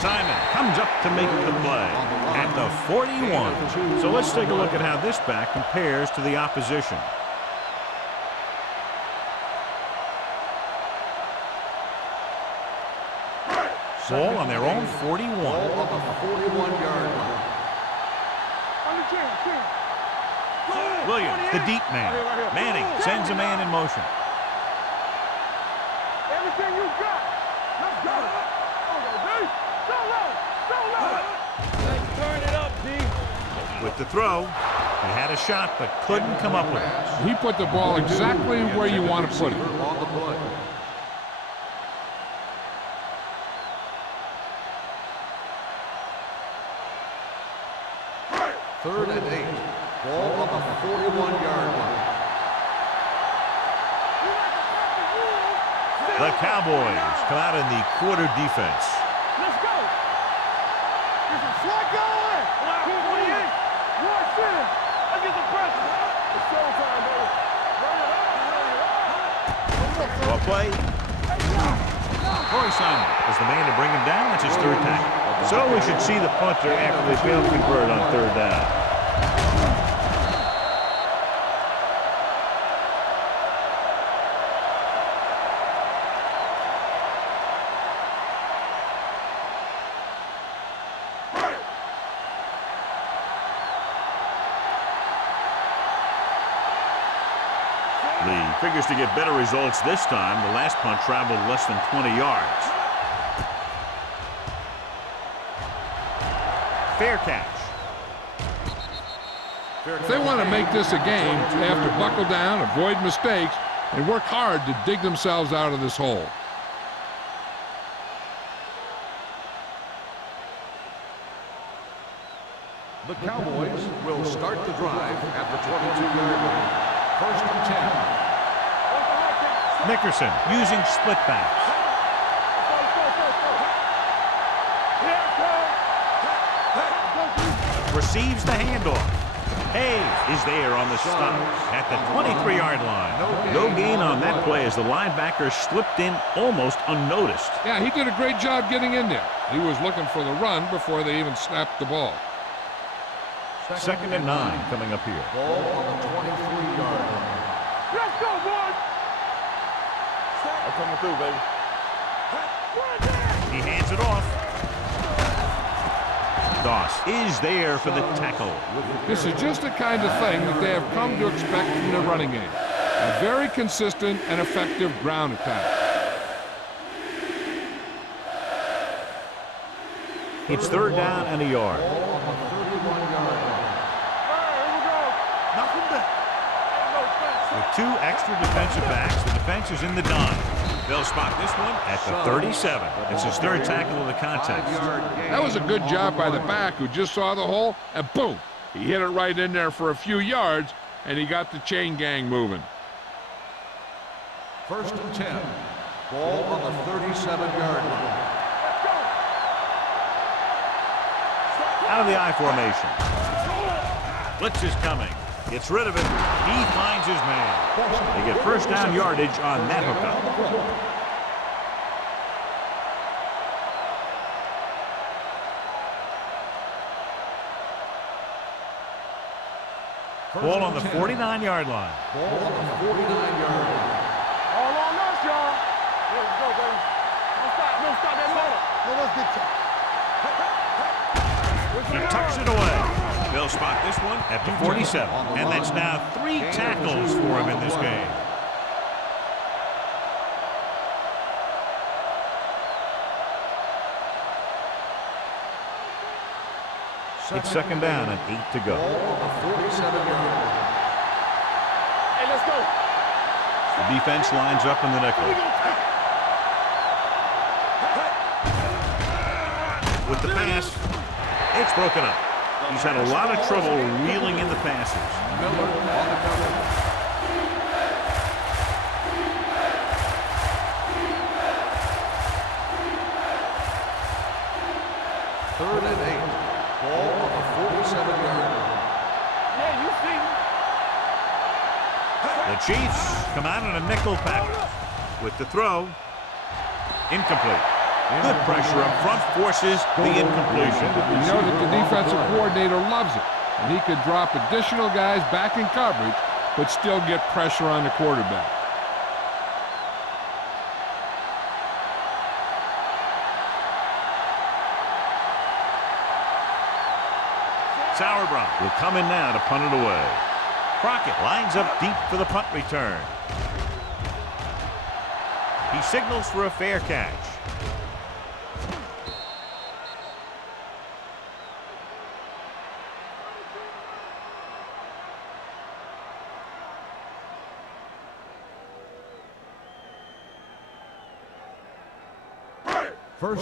Simon comes up to make the play at the 41. So let's take a look at how this back compares to the opposition. Ball on their own 41. Ball on the 41-yard line. Williams, the deep man. Manning sends a man in motion. Everything you got. Let's go. Let's turn it up, D. With the throw, he had a shot but couldn't come up with it. He put the ball exactly where you want to put it. On the play. Third and 8. Ball on the 41-yard line. The Cowboys come out in the quarter defense. Let's go. There's a slot going. 228. Watch in. Let's get the pressure. It's showtime, baby. Well play. Corey Simon is the man to bring him down. That's his third tackle. So we should see the punter after they fail to convert on third down. Lee figures to get better results this time. The last punt traveled less than 20 yards. Fair catch. If they want to make this a game, they have to buckle down, avoid mistakes, and work hard to dig themselves out of this hole. The Cowboys will start the drive at the 22-yard line. First and 10. Nickerson using split backs. Receives the handoff. Hayes is there on the stop at the 23-yard line. No gain on that play as the linebacker slipped in almost unnoticed. Yeah, he did a great job getting in there. He was looking for the run before they even snapped the ball. Second and 9 coming up here. Ball on the 23-yard line. Let's go, boys. I'm coming through, baby. He hands it off. Doss is there for the tackle. This is just the kind of thing that they have come to expect from the running game. A very consistent and effective ground attack. It's third down and a yard. Ball on the 31-yard line. With 2 extra defensive backs, the defense is in the dime. They'll spot this one at the 37. It's his third tackle of the contest. 5-yard gain. That was a good job by the back who just saw the hole, and boom! He hit it right in there for a few yards, and he got the chain gang moving. First and 10. Ball on the 37-yard line. Out of the I formation. Blitz is coming. Gets rid of it. He finds his man. They get first down yardage on that hookup. Ball on the 49-yard line. Ball on the 49-yard line. All on us, y'all. Let's go, baby. Don't stop. Don't stop that motor. No, let's get He tucks it away. They'll spot this one at the 47. And that's now 3 tackles for him in this game. It's second down and 8 to go. Ball on the 47-yard line. Hey, let's go. The defense lines up in the nickel. With the pass, It's broken up. He's had a lot of trouble reeling in the passes. Miller on the cover. Third and 8. Ball on the 47-yard line. Yeah, you see. The Chiefs come out in a nickel package. With the throw, incomplete. Good pressure up front forces the incompletion. You know that the defensive coordinator loves it, and he could drop additional guys back in coverage, but still get pressure on the quarterback. Sauerbrunn will come in now to punt it away. Crockett lines up deep for the punt return. He signals for a fair catch.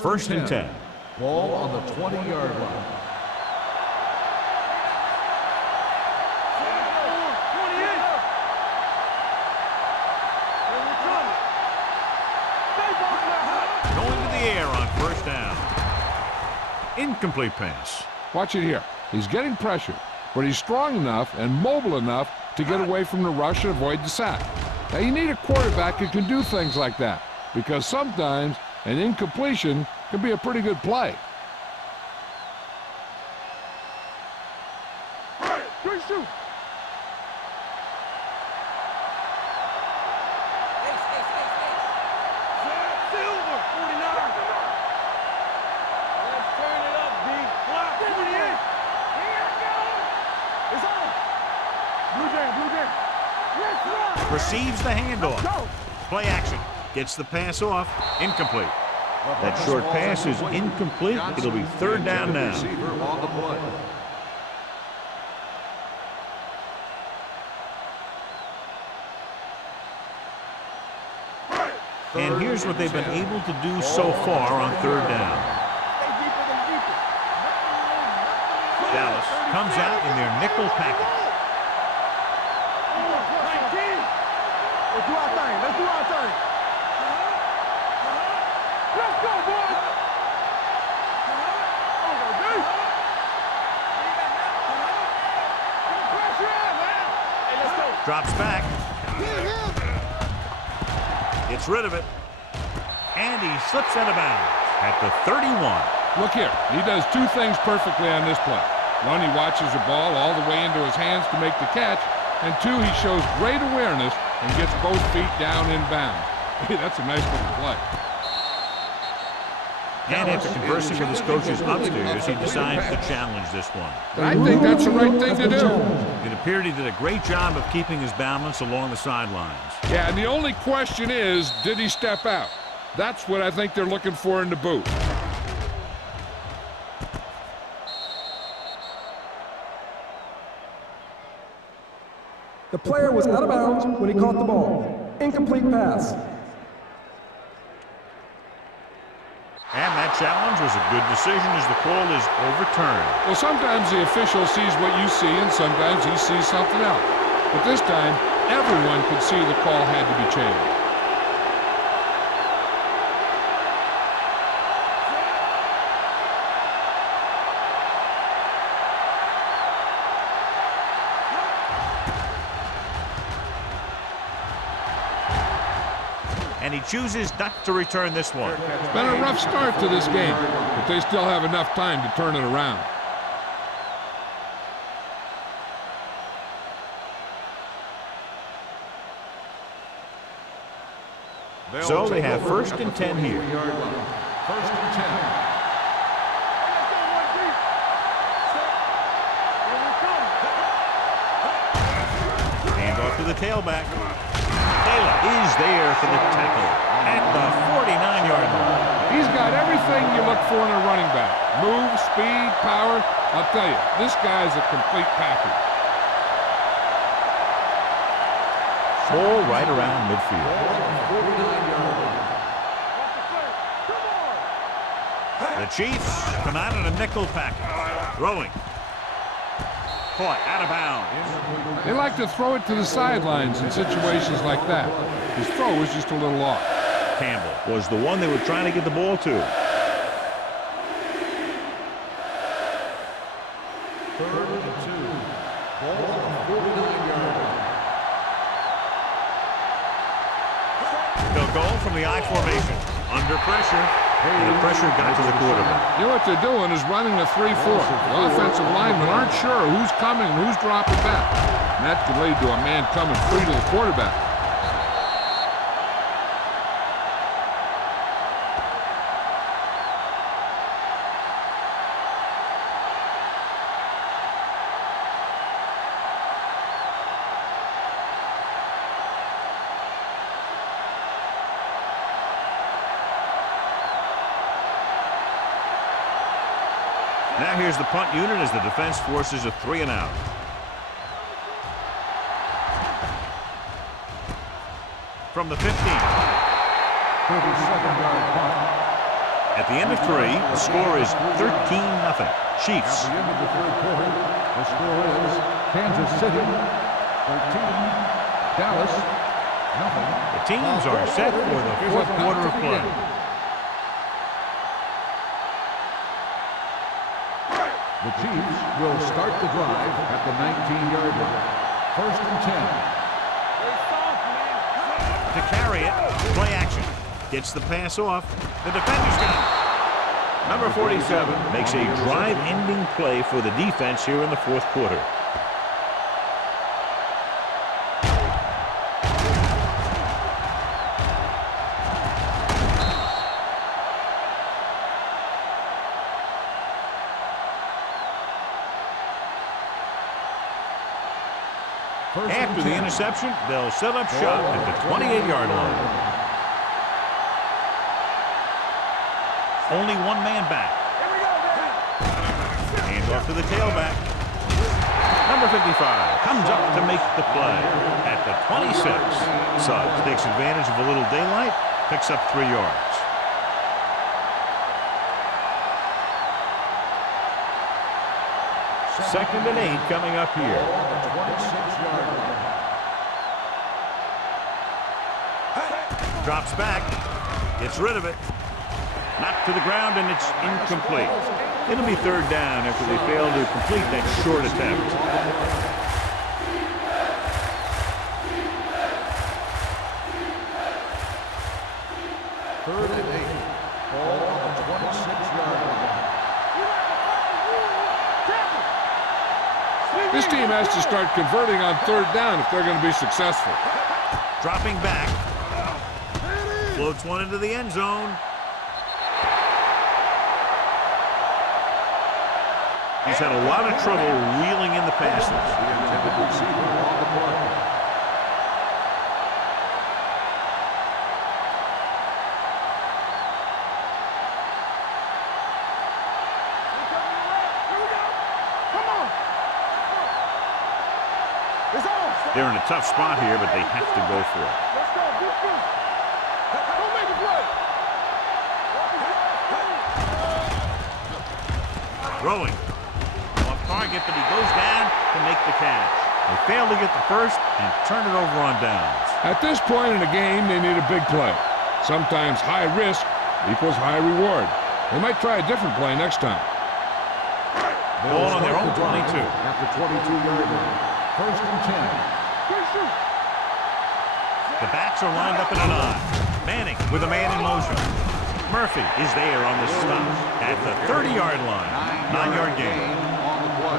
First and 10. Ball on the 20-yard line. Going to the air on first down. Incomplete pass. Watch it here. He's getting pressure, but he's strong enough and mobile enough to get away from the rush and avoid the sack. Now, you need a quarterback who can do things like that, because sometimes an incompletion can be a pretty good play. Receives the handoff. Play action. Gets the pass off. Incomplete. That short pass is incomplete. It'll be third down now. Receiver on the play. And here's what they've been able to do so far on third down. Dallas comes out in their nickel package. Let's do our thing. Let's do our thing. Let's go, boys. Hey, let's go. Drops back. Gets rid of it. And he slips out of bounds at the 31. Look here. He does two things perfectly on this play. One, he watches the ball all the way into his hands to make the catch. And two, he shows great awareness and gets both feet down in bounds. Hey, that's a nice little play. And after conversing with his coaches upstairs, he decides to challenge this one. I think that's the right thing to do. It appeared he did a great job of keeping his balance along the sidelines. Yeah, and the only question is, did he step out? That's what I think they're looking for in the booth. The player was out of bounds when he caught the ball. Incomplete pass. And that challenge was a good decision as the call is overturned. Well, sometimes the official sees what you see, and sometimes he sees something else. But this time, everyone could see the call had to be changed. And he chooses not to return this one. It's been a rough start to this game, but they still have enough time to turn it around. So they have first and 10 here. First and 10. Hand off to the tailback. Taylor is there for the tackle at the 49-yard line. He's got everything you look for in a running back. Move, speed, power. I'll tell you, this guy's a complete package. Ball right around midfield. The Chiefs come out in a nickel package. Throwing. Caught out of bounds. They like to throw it to the sidelines in situations like that. His throw was just a little off. Campbell was the one they were trying to get the ball to. 3rd and 2. Ball on the 49-yard line. They'll go from the I formation. Under pressure. And the pressure got to the quarterback. You know what they're doing is running a 3-4. The offensive linemen aren't sure who's coming and who's dropping back. And that could lead to a man coming free to the quarterback. Now here's the punt unit as the defense forces a 3 and out. From the 15. 37-yard punt. At the end of 3, the score is 13-0. Chiefs. At the end of the 3rd quarter, the score is Kansas City 13, Dallas nothing. The teams are set for the 4th quarter of play. The Chiefs will start the drive at the 19-yard line. 1st and 10. To carry it, play action. Gets the pass off. The defender's got it. Number 47 makes a drive-ending play for the defense here in the 4th quarter. After the interception, they'll set up shop at the 28-yard line. Only one man back. Hand off to the tailback. Number 55 comes up to make the play at the 26. Suggs takes advantage of a little daylight, picks up 3 yards. Second and 8 coming up here. 26-yard line. Drops back, gets rid of it, knocked to the ground, and it's incomplete. It'll be 3rd down after they fail to complete that short attempt. Third and 8. Ball on the 26-yard line. This team has to start converting on 3rd down if they're going to be successful. Dropping back. Floats one into the end zone. He's had a lot of trouble reeling in the passes. The intended receiver on the play. They're in a tough spot here, but they have to go for it. Let's go. Don't make a play. Throwing. Off target, but he goes down to make the catch. They fail to get the first and turn it over on downs. At this point in the game, they need a big play. Sometimes high risk equals high reward. They might try a different play next time. Ball on their own 22. At the 22-yard line. 1st and 10. The backs are lined up in an I. Manning with a man in motion. Murphy is there on the stop at the 30-yard line. 9-yard gain. On the play.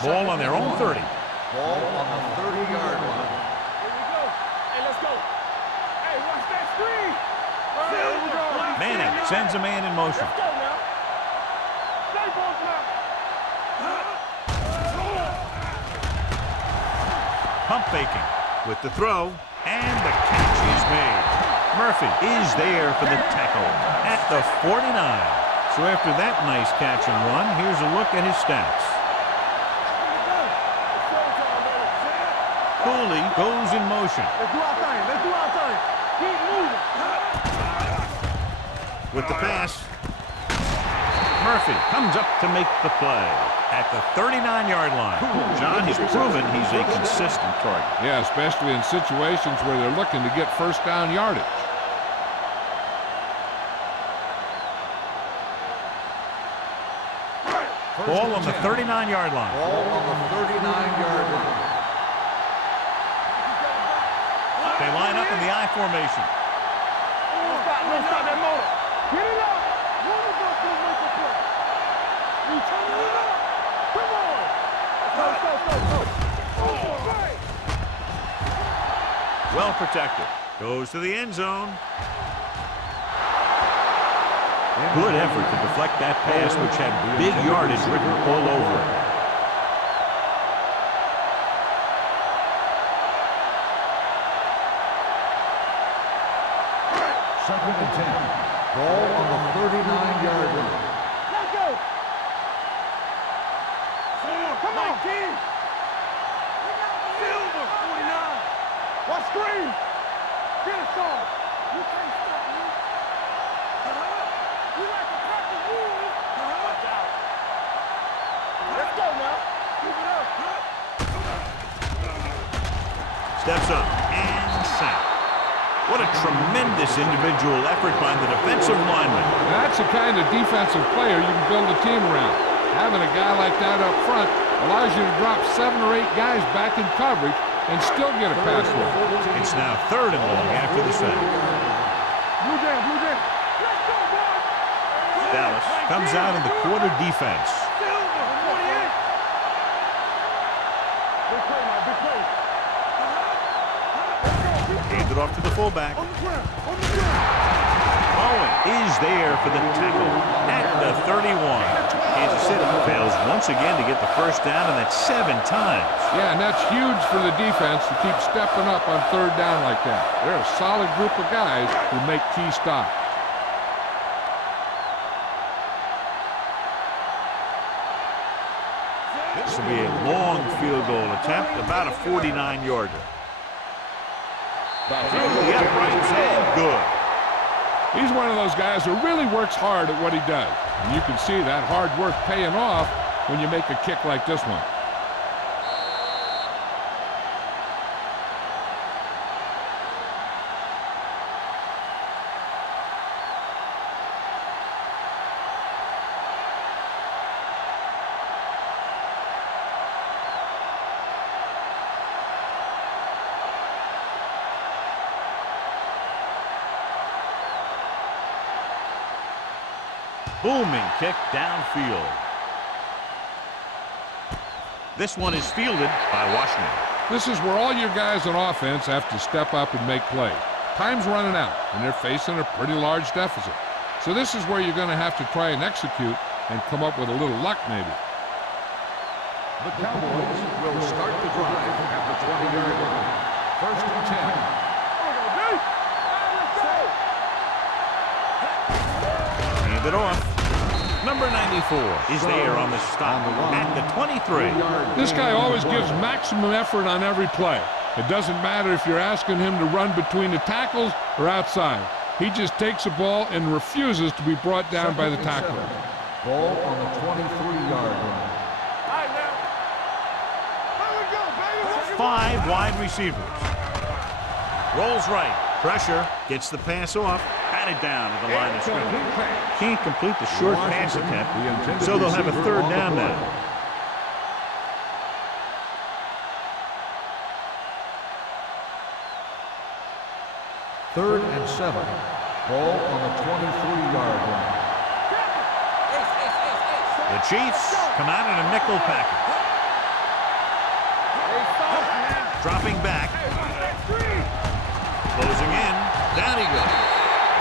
Ball on their own 30. Ball on the 30-yard line. Here we go. Hey, let's go. Hey, watch that screen. Here we go. Manning sends a man in motion. Let's go now. Stay both now. Pump faking with the throw, and the catch is made. Murphy is there for the tackle at the 49. So after that nice catch and run, here's a look at his stats. Cooley goes in motion. Let's do our thing. Let's do our thing. With the pass, Murphy comes up to make the play at the 39-yard line. John, he's proven he's a consistent target. Yeah, especially in situations where they're looking to get first down yardage. Ball on the 39-yard line. Ball on the 39-yard line. They line up in the I formation. Stop that motor. Get it up. One of us will make a play. You turn it up. Come on. Go. Well protected. Goes to the end zone. Good effort to deflect that pass, which had big yardage written all over it. Second and 10. Ball on the 39-yard line. Let's go. Come on, team. Silver, 49. Watch screen. Get us on. You can't stop me. You like to crack the rules. Watch out. Let's go now. Keep it up. Steps up and sack. What a tremendous individual effort by the defensive lineman. That's the kind of defensive player you can build a team around. Having a guy like that up front allows you to drop 7 or 8 guys back in coverage and still get a pass rush. It's now 3rd and long after the sack. Blue jam. Let's go, boy. Dallas comes out in the quarter defense. Silver, 48. Big play now, big play. Hand it off to the fullback. On the ground, on the ground. Owen is there for the tackle at the 31. Kansas City fails once again to get the first down, and that's 7 times. Yeah, and that's huge for the defense to keep stepping up on 3rd down like that. They're a solid group of guys who make key stops. This will be a long field goal attempt, about a 49-yarder. Through the uprights and good. He's one of those guys who really works hard at what he does. And you can see that hard work paying off when you make a kick like this one. Booming kick downfield. This one is fielded by Washington. This is where all your guys on offense have to step up and make plays. Time's running out, and they're facing a pretty large deficit. So this is where you're going to have to try and execute and come up with a little luck maybe. The Cowboys will start the drive at the 20-yard line. First and 10. Hand it off. Number 94 is there on the stop at the 23. This guy always gives maximum effort on every play. It doesn't matter if you're asking him to run between the tackles or outside. He just takes the ball and refuses to be brought down by the tackler. Ball on the 23-yard line. 5 wide receivers. Rolls right. Pressure. Gets the pass off. Batted down at the line of scrimmage. Can't complete the short pass attempt, so they'll have a 3rd down now. Third and 7. Ball on the 23-yard line. The Chiefs come out in a nickel package. Dropping back. Closing in. Down he goes.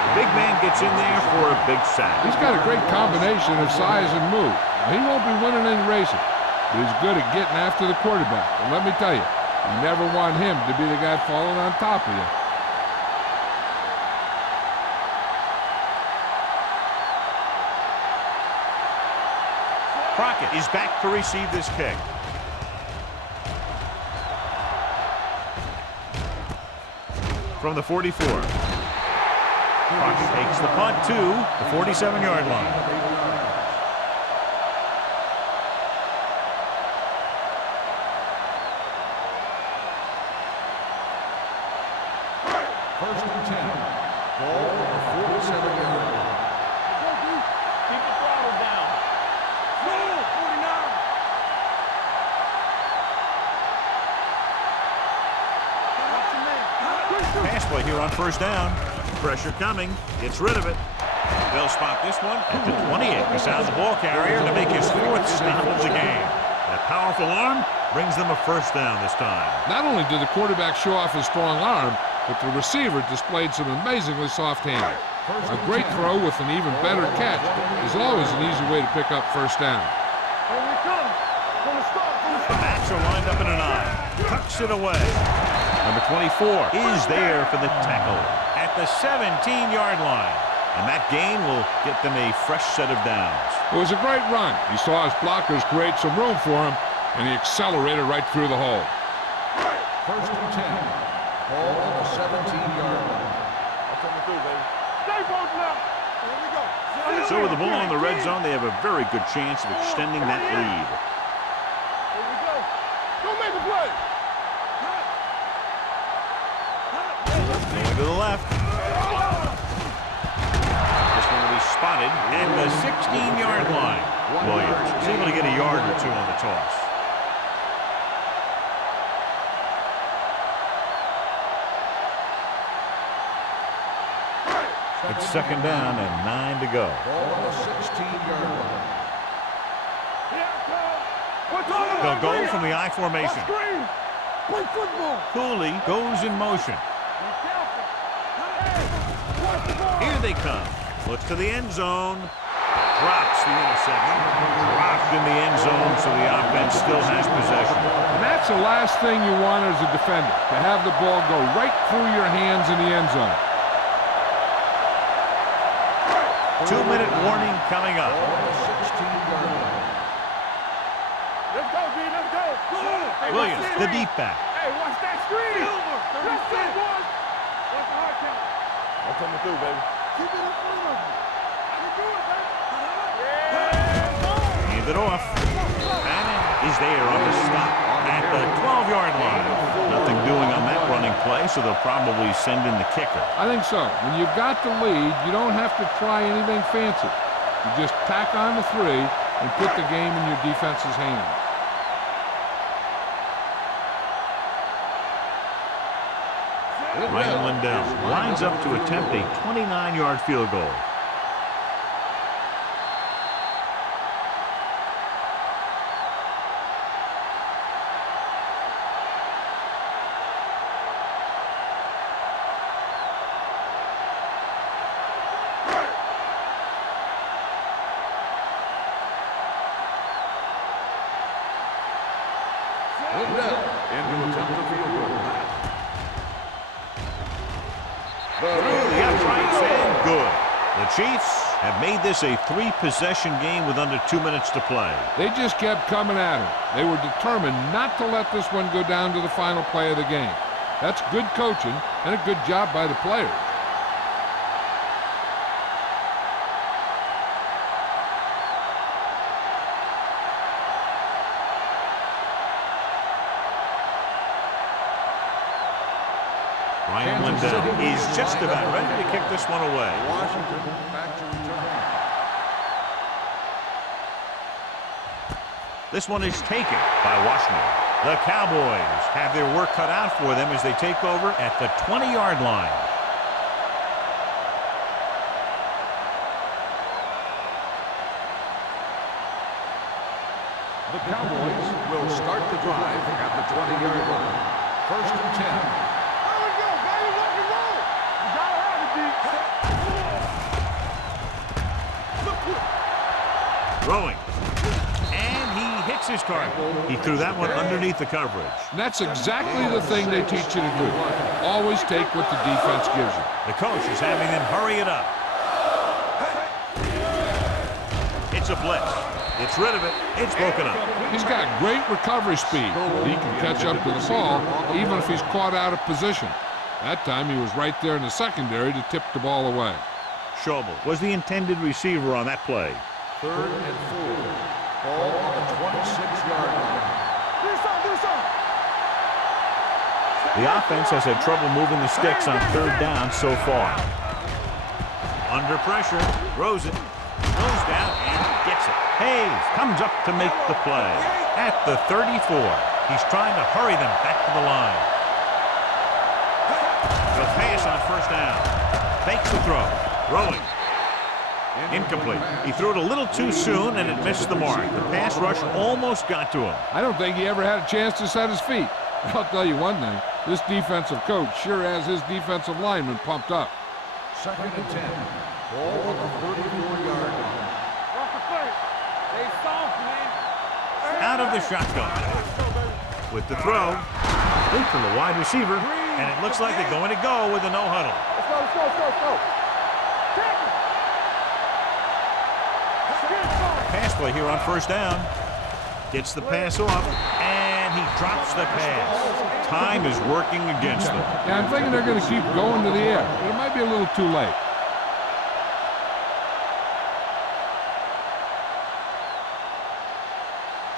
The big man gets in there for a big sack. He's got a great combination of size and move. Now, he won't be winning any races, but he's good at getting after the quarterback. And let me tell you, you never want him to be the guy falling on top of you. Crockett is back to receive this kick. From the 44. Puck takes the punt to the 47-yard line. First and 10. Ball on the 47-yard line. Keep the throttle down. 49. Pass play here on first down. Pressure coming. Gets rid of it. They'll spot this one at the 28. He sounds the ball carrier to make his 4th stop of the game. That powerful arm brings them a first down this time. Not only did the quarterback show off his strong arm, but the receiver displayed some amazingly soft hands. A great throw with an even better catch is always an easy way to pick up first down. Here we come. Gonna start. The backs are lined up in an I. Tucks it away. Number 24 is there for the tackle at the 17-yard line. And that gain will get them a fresh set of downs. It was a great run. He saw his blockers create some room for him, and he accelerated right through the hole. First and 10. Ball on the 17-yard line. I'm coming through, baby. Stay bolted up. Here we go. So with the ball in the red zone, they have a very good chance of extending that lead. Here we go. Go make a play. Going to the left. This one will be spotted at the 16-yard line. Williams is able to get a yard or two on the toss. It's second down and 9 to go. Ball on the 16-yard line. They'll go from the I formation. Screen. Play football. Cooley goes in motion. Here they come. Looks to the end zone. Drops the interception. Dropped in the end zone, so the offense still has possession. And that's the last thing you want as a defender, to have the ball go right through your hands in the end zone. 2-minute warning coming up. Ball on the 16-yard line. Let's go, B. Let's go. Hey, Williams, watch the this. deep back. Hey, watch that screen. Let's go, boys. Watch the hard count. I'm coming through, baby. Keep it in front of you. I can do it, baby. Hand it off. Bannon is there on the stop at the 12-yard line. Nothing doing on that running play, so they'll probably send in the kicker. I think so. When you've got the lead, you don't have to try anything fancy. You just tack on the 3 and put the game in your defense's hands. Ryan Lindell lines up to attempt a 29-yard field goal. Lindell into attempt a field goal. Through the uprights and good. The Chiefs have made this a 3-possession game with under 2 minutes to play. They just kept coming at him. They were determined not to let this one go down to the final play of the game. That's good coaching and a good job by the players. Ryan Lindell is just about ready to kick this one away. Washington back to return. This one is taken by Washington. The Cowboys have their work cut out for them as they take over at the 20-yard line. The Cowboys will start the drive at the 20-yard line. First and 10. There we go, baby. Rock and roll. You gotta have it, D. Throwing. And he hits his target. He threw that one underneath the coverage. And that's exactly the thing they teach you to do. Always take what the defense gives you. The coach is having them hurry it up. It's a blitz. It's rid of it. It's broken up. He's got great recovery speed. He can catch up to the ball even if he's caught out of position. That time he was right there in the secondary to tip the ball away. Schobel was the intended receiver on that play. 3rd and 4. Ball on the 26-yard line. The offense has had trouble moving the sticks on 3rd down so far. Under pressure, throws it, goes down and gets it. Hayes comes up to make the play at the 34. He's trying to hurry them back to the line. He'll pass on 1st down. Fakes the throw. Rolling. Incomplete. He threw it a little too soon and it missed the mark. The pass rush almost got to him. I don't think he ever had a chance to set his feet. I'll tell you one thing. This defensive coach sure has his defensive lineman pumped up. 2nd and 10. Ball on the 34-yard line. Stay soft, man. Out of the shotgun. With the throw. Complete from the wide receiver. And it looks like they're going to go with a no huddle. Let's go. Pass play here on 1st down. Gets the pass off. And he drops the pass. Time is working against them. Yeah, I'm thinking they're going to keep going to the air, but it might be a little too late.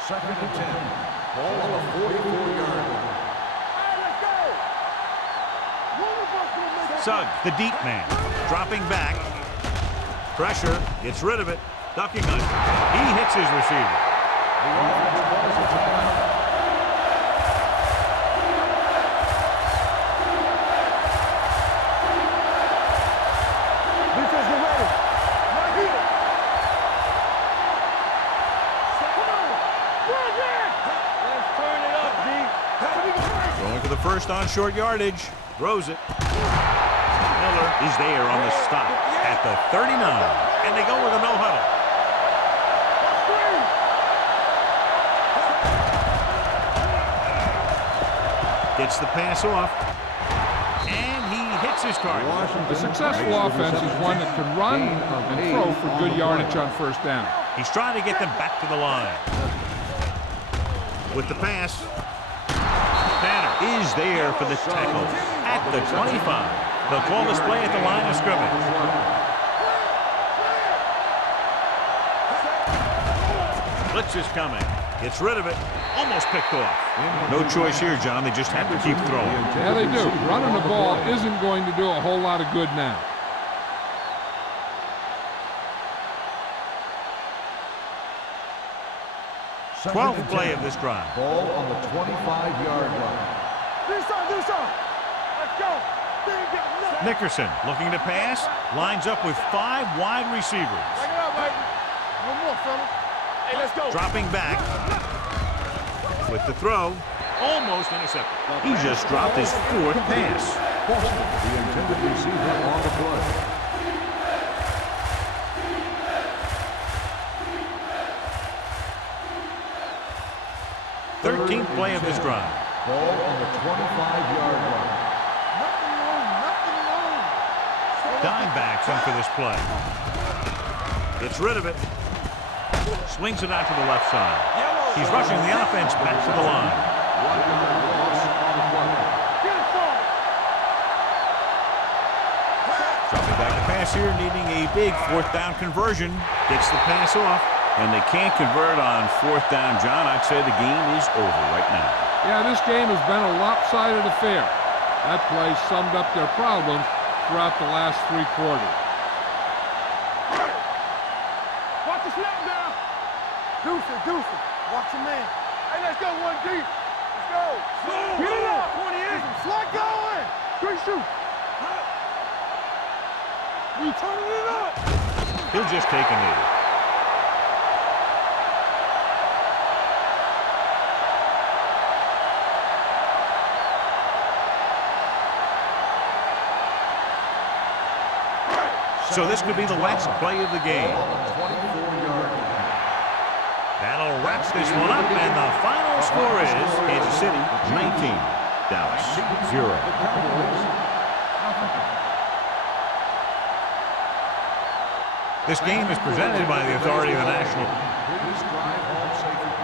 Second and 10. Ball on the 44-yard line. Suggs, the deep man, dropping back. Pressure, gets rid of it, ducking under. He hits his receiver. The offense calls a timeout. Defense, get ready. Right here. Come on. Run there. Let's turn it up, D. Going for the 1st on short yardage. Throws it. Miller is there on the stop at the 39. And they go with a no huddle. Gets the pass off. And he hits his target. A successful offense is one that can run and throw for good yardage on 1st down. He's trying to get them back to the line. With the pass. Banner is there for the tackle at the 25. They'll call this play at the line of scrimmage. Blitz is coming. Gets rid of it. Almost picked off. No choice here, John. They just have to keep throwing. Yeah, they do. Running the ball isn't going to do a whole lot of good now. Second 12th and play 10. of this drive. Ball on the 25-yard line. Let's go. Nickerson looking to pass. Lines up with 5 wide receivers. Back it up, baby. One more, fellas. Hey, let's go. Dropping back. With the throw. Almost intercepted. He just dropped his 4th pass. The intended receiver on the play. Thirteenth play of this drive. Ball on the 25-yard line. Nothing wrong. Dime backs in for this play. Gets rid of it. Swings it out to the left side. He's rushing the offense back to the line. 1-yard loss on the play. Get it for Dropping back to pass here, needing a big 4th down conversion. Gets the pass off, and they can't convert on 4th down. John, I'd say the game is over right now. Yeah, this game has been a lopsided affair. That play summed up their problems throughout the last 3 quarters. Watch the snap now. Deuce. Watch your man. Hey, let's go, 1D. Let's go. Get it up. 28. Slide going. Great shoot. You turning it up. He'll just take a knee. So this could be the last play of the game. That'll wrap this one up, and the final score is Kansas City 19, Dallas 0. This game is presented by the authority of the National. Please drive home safely.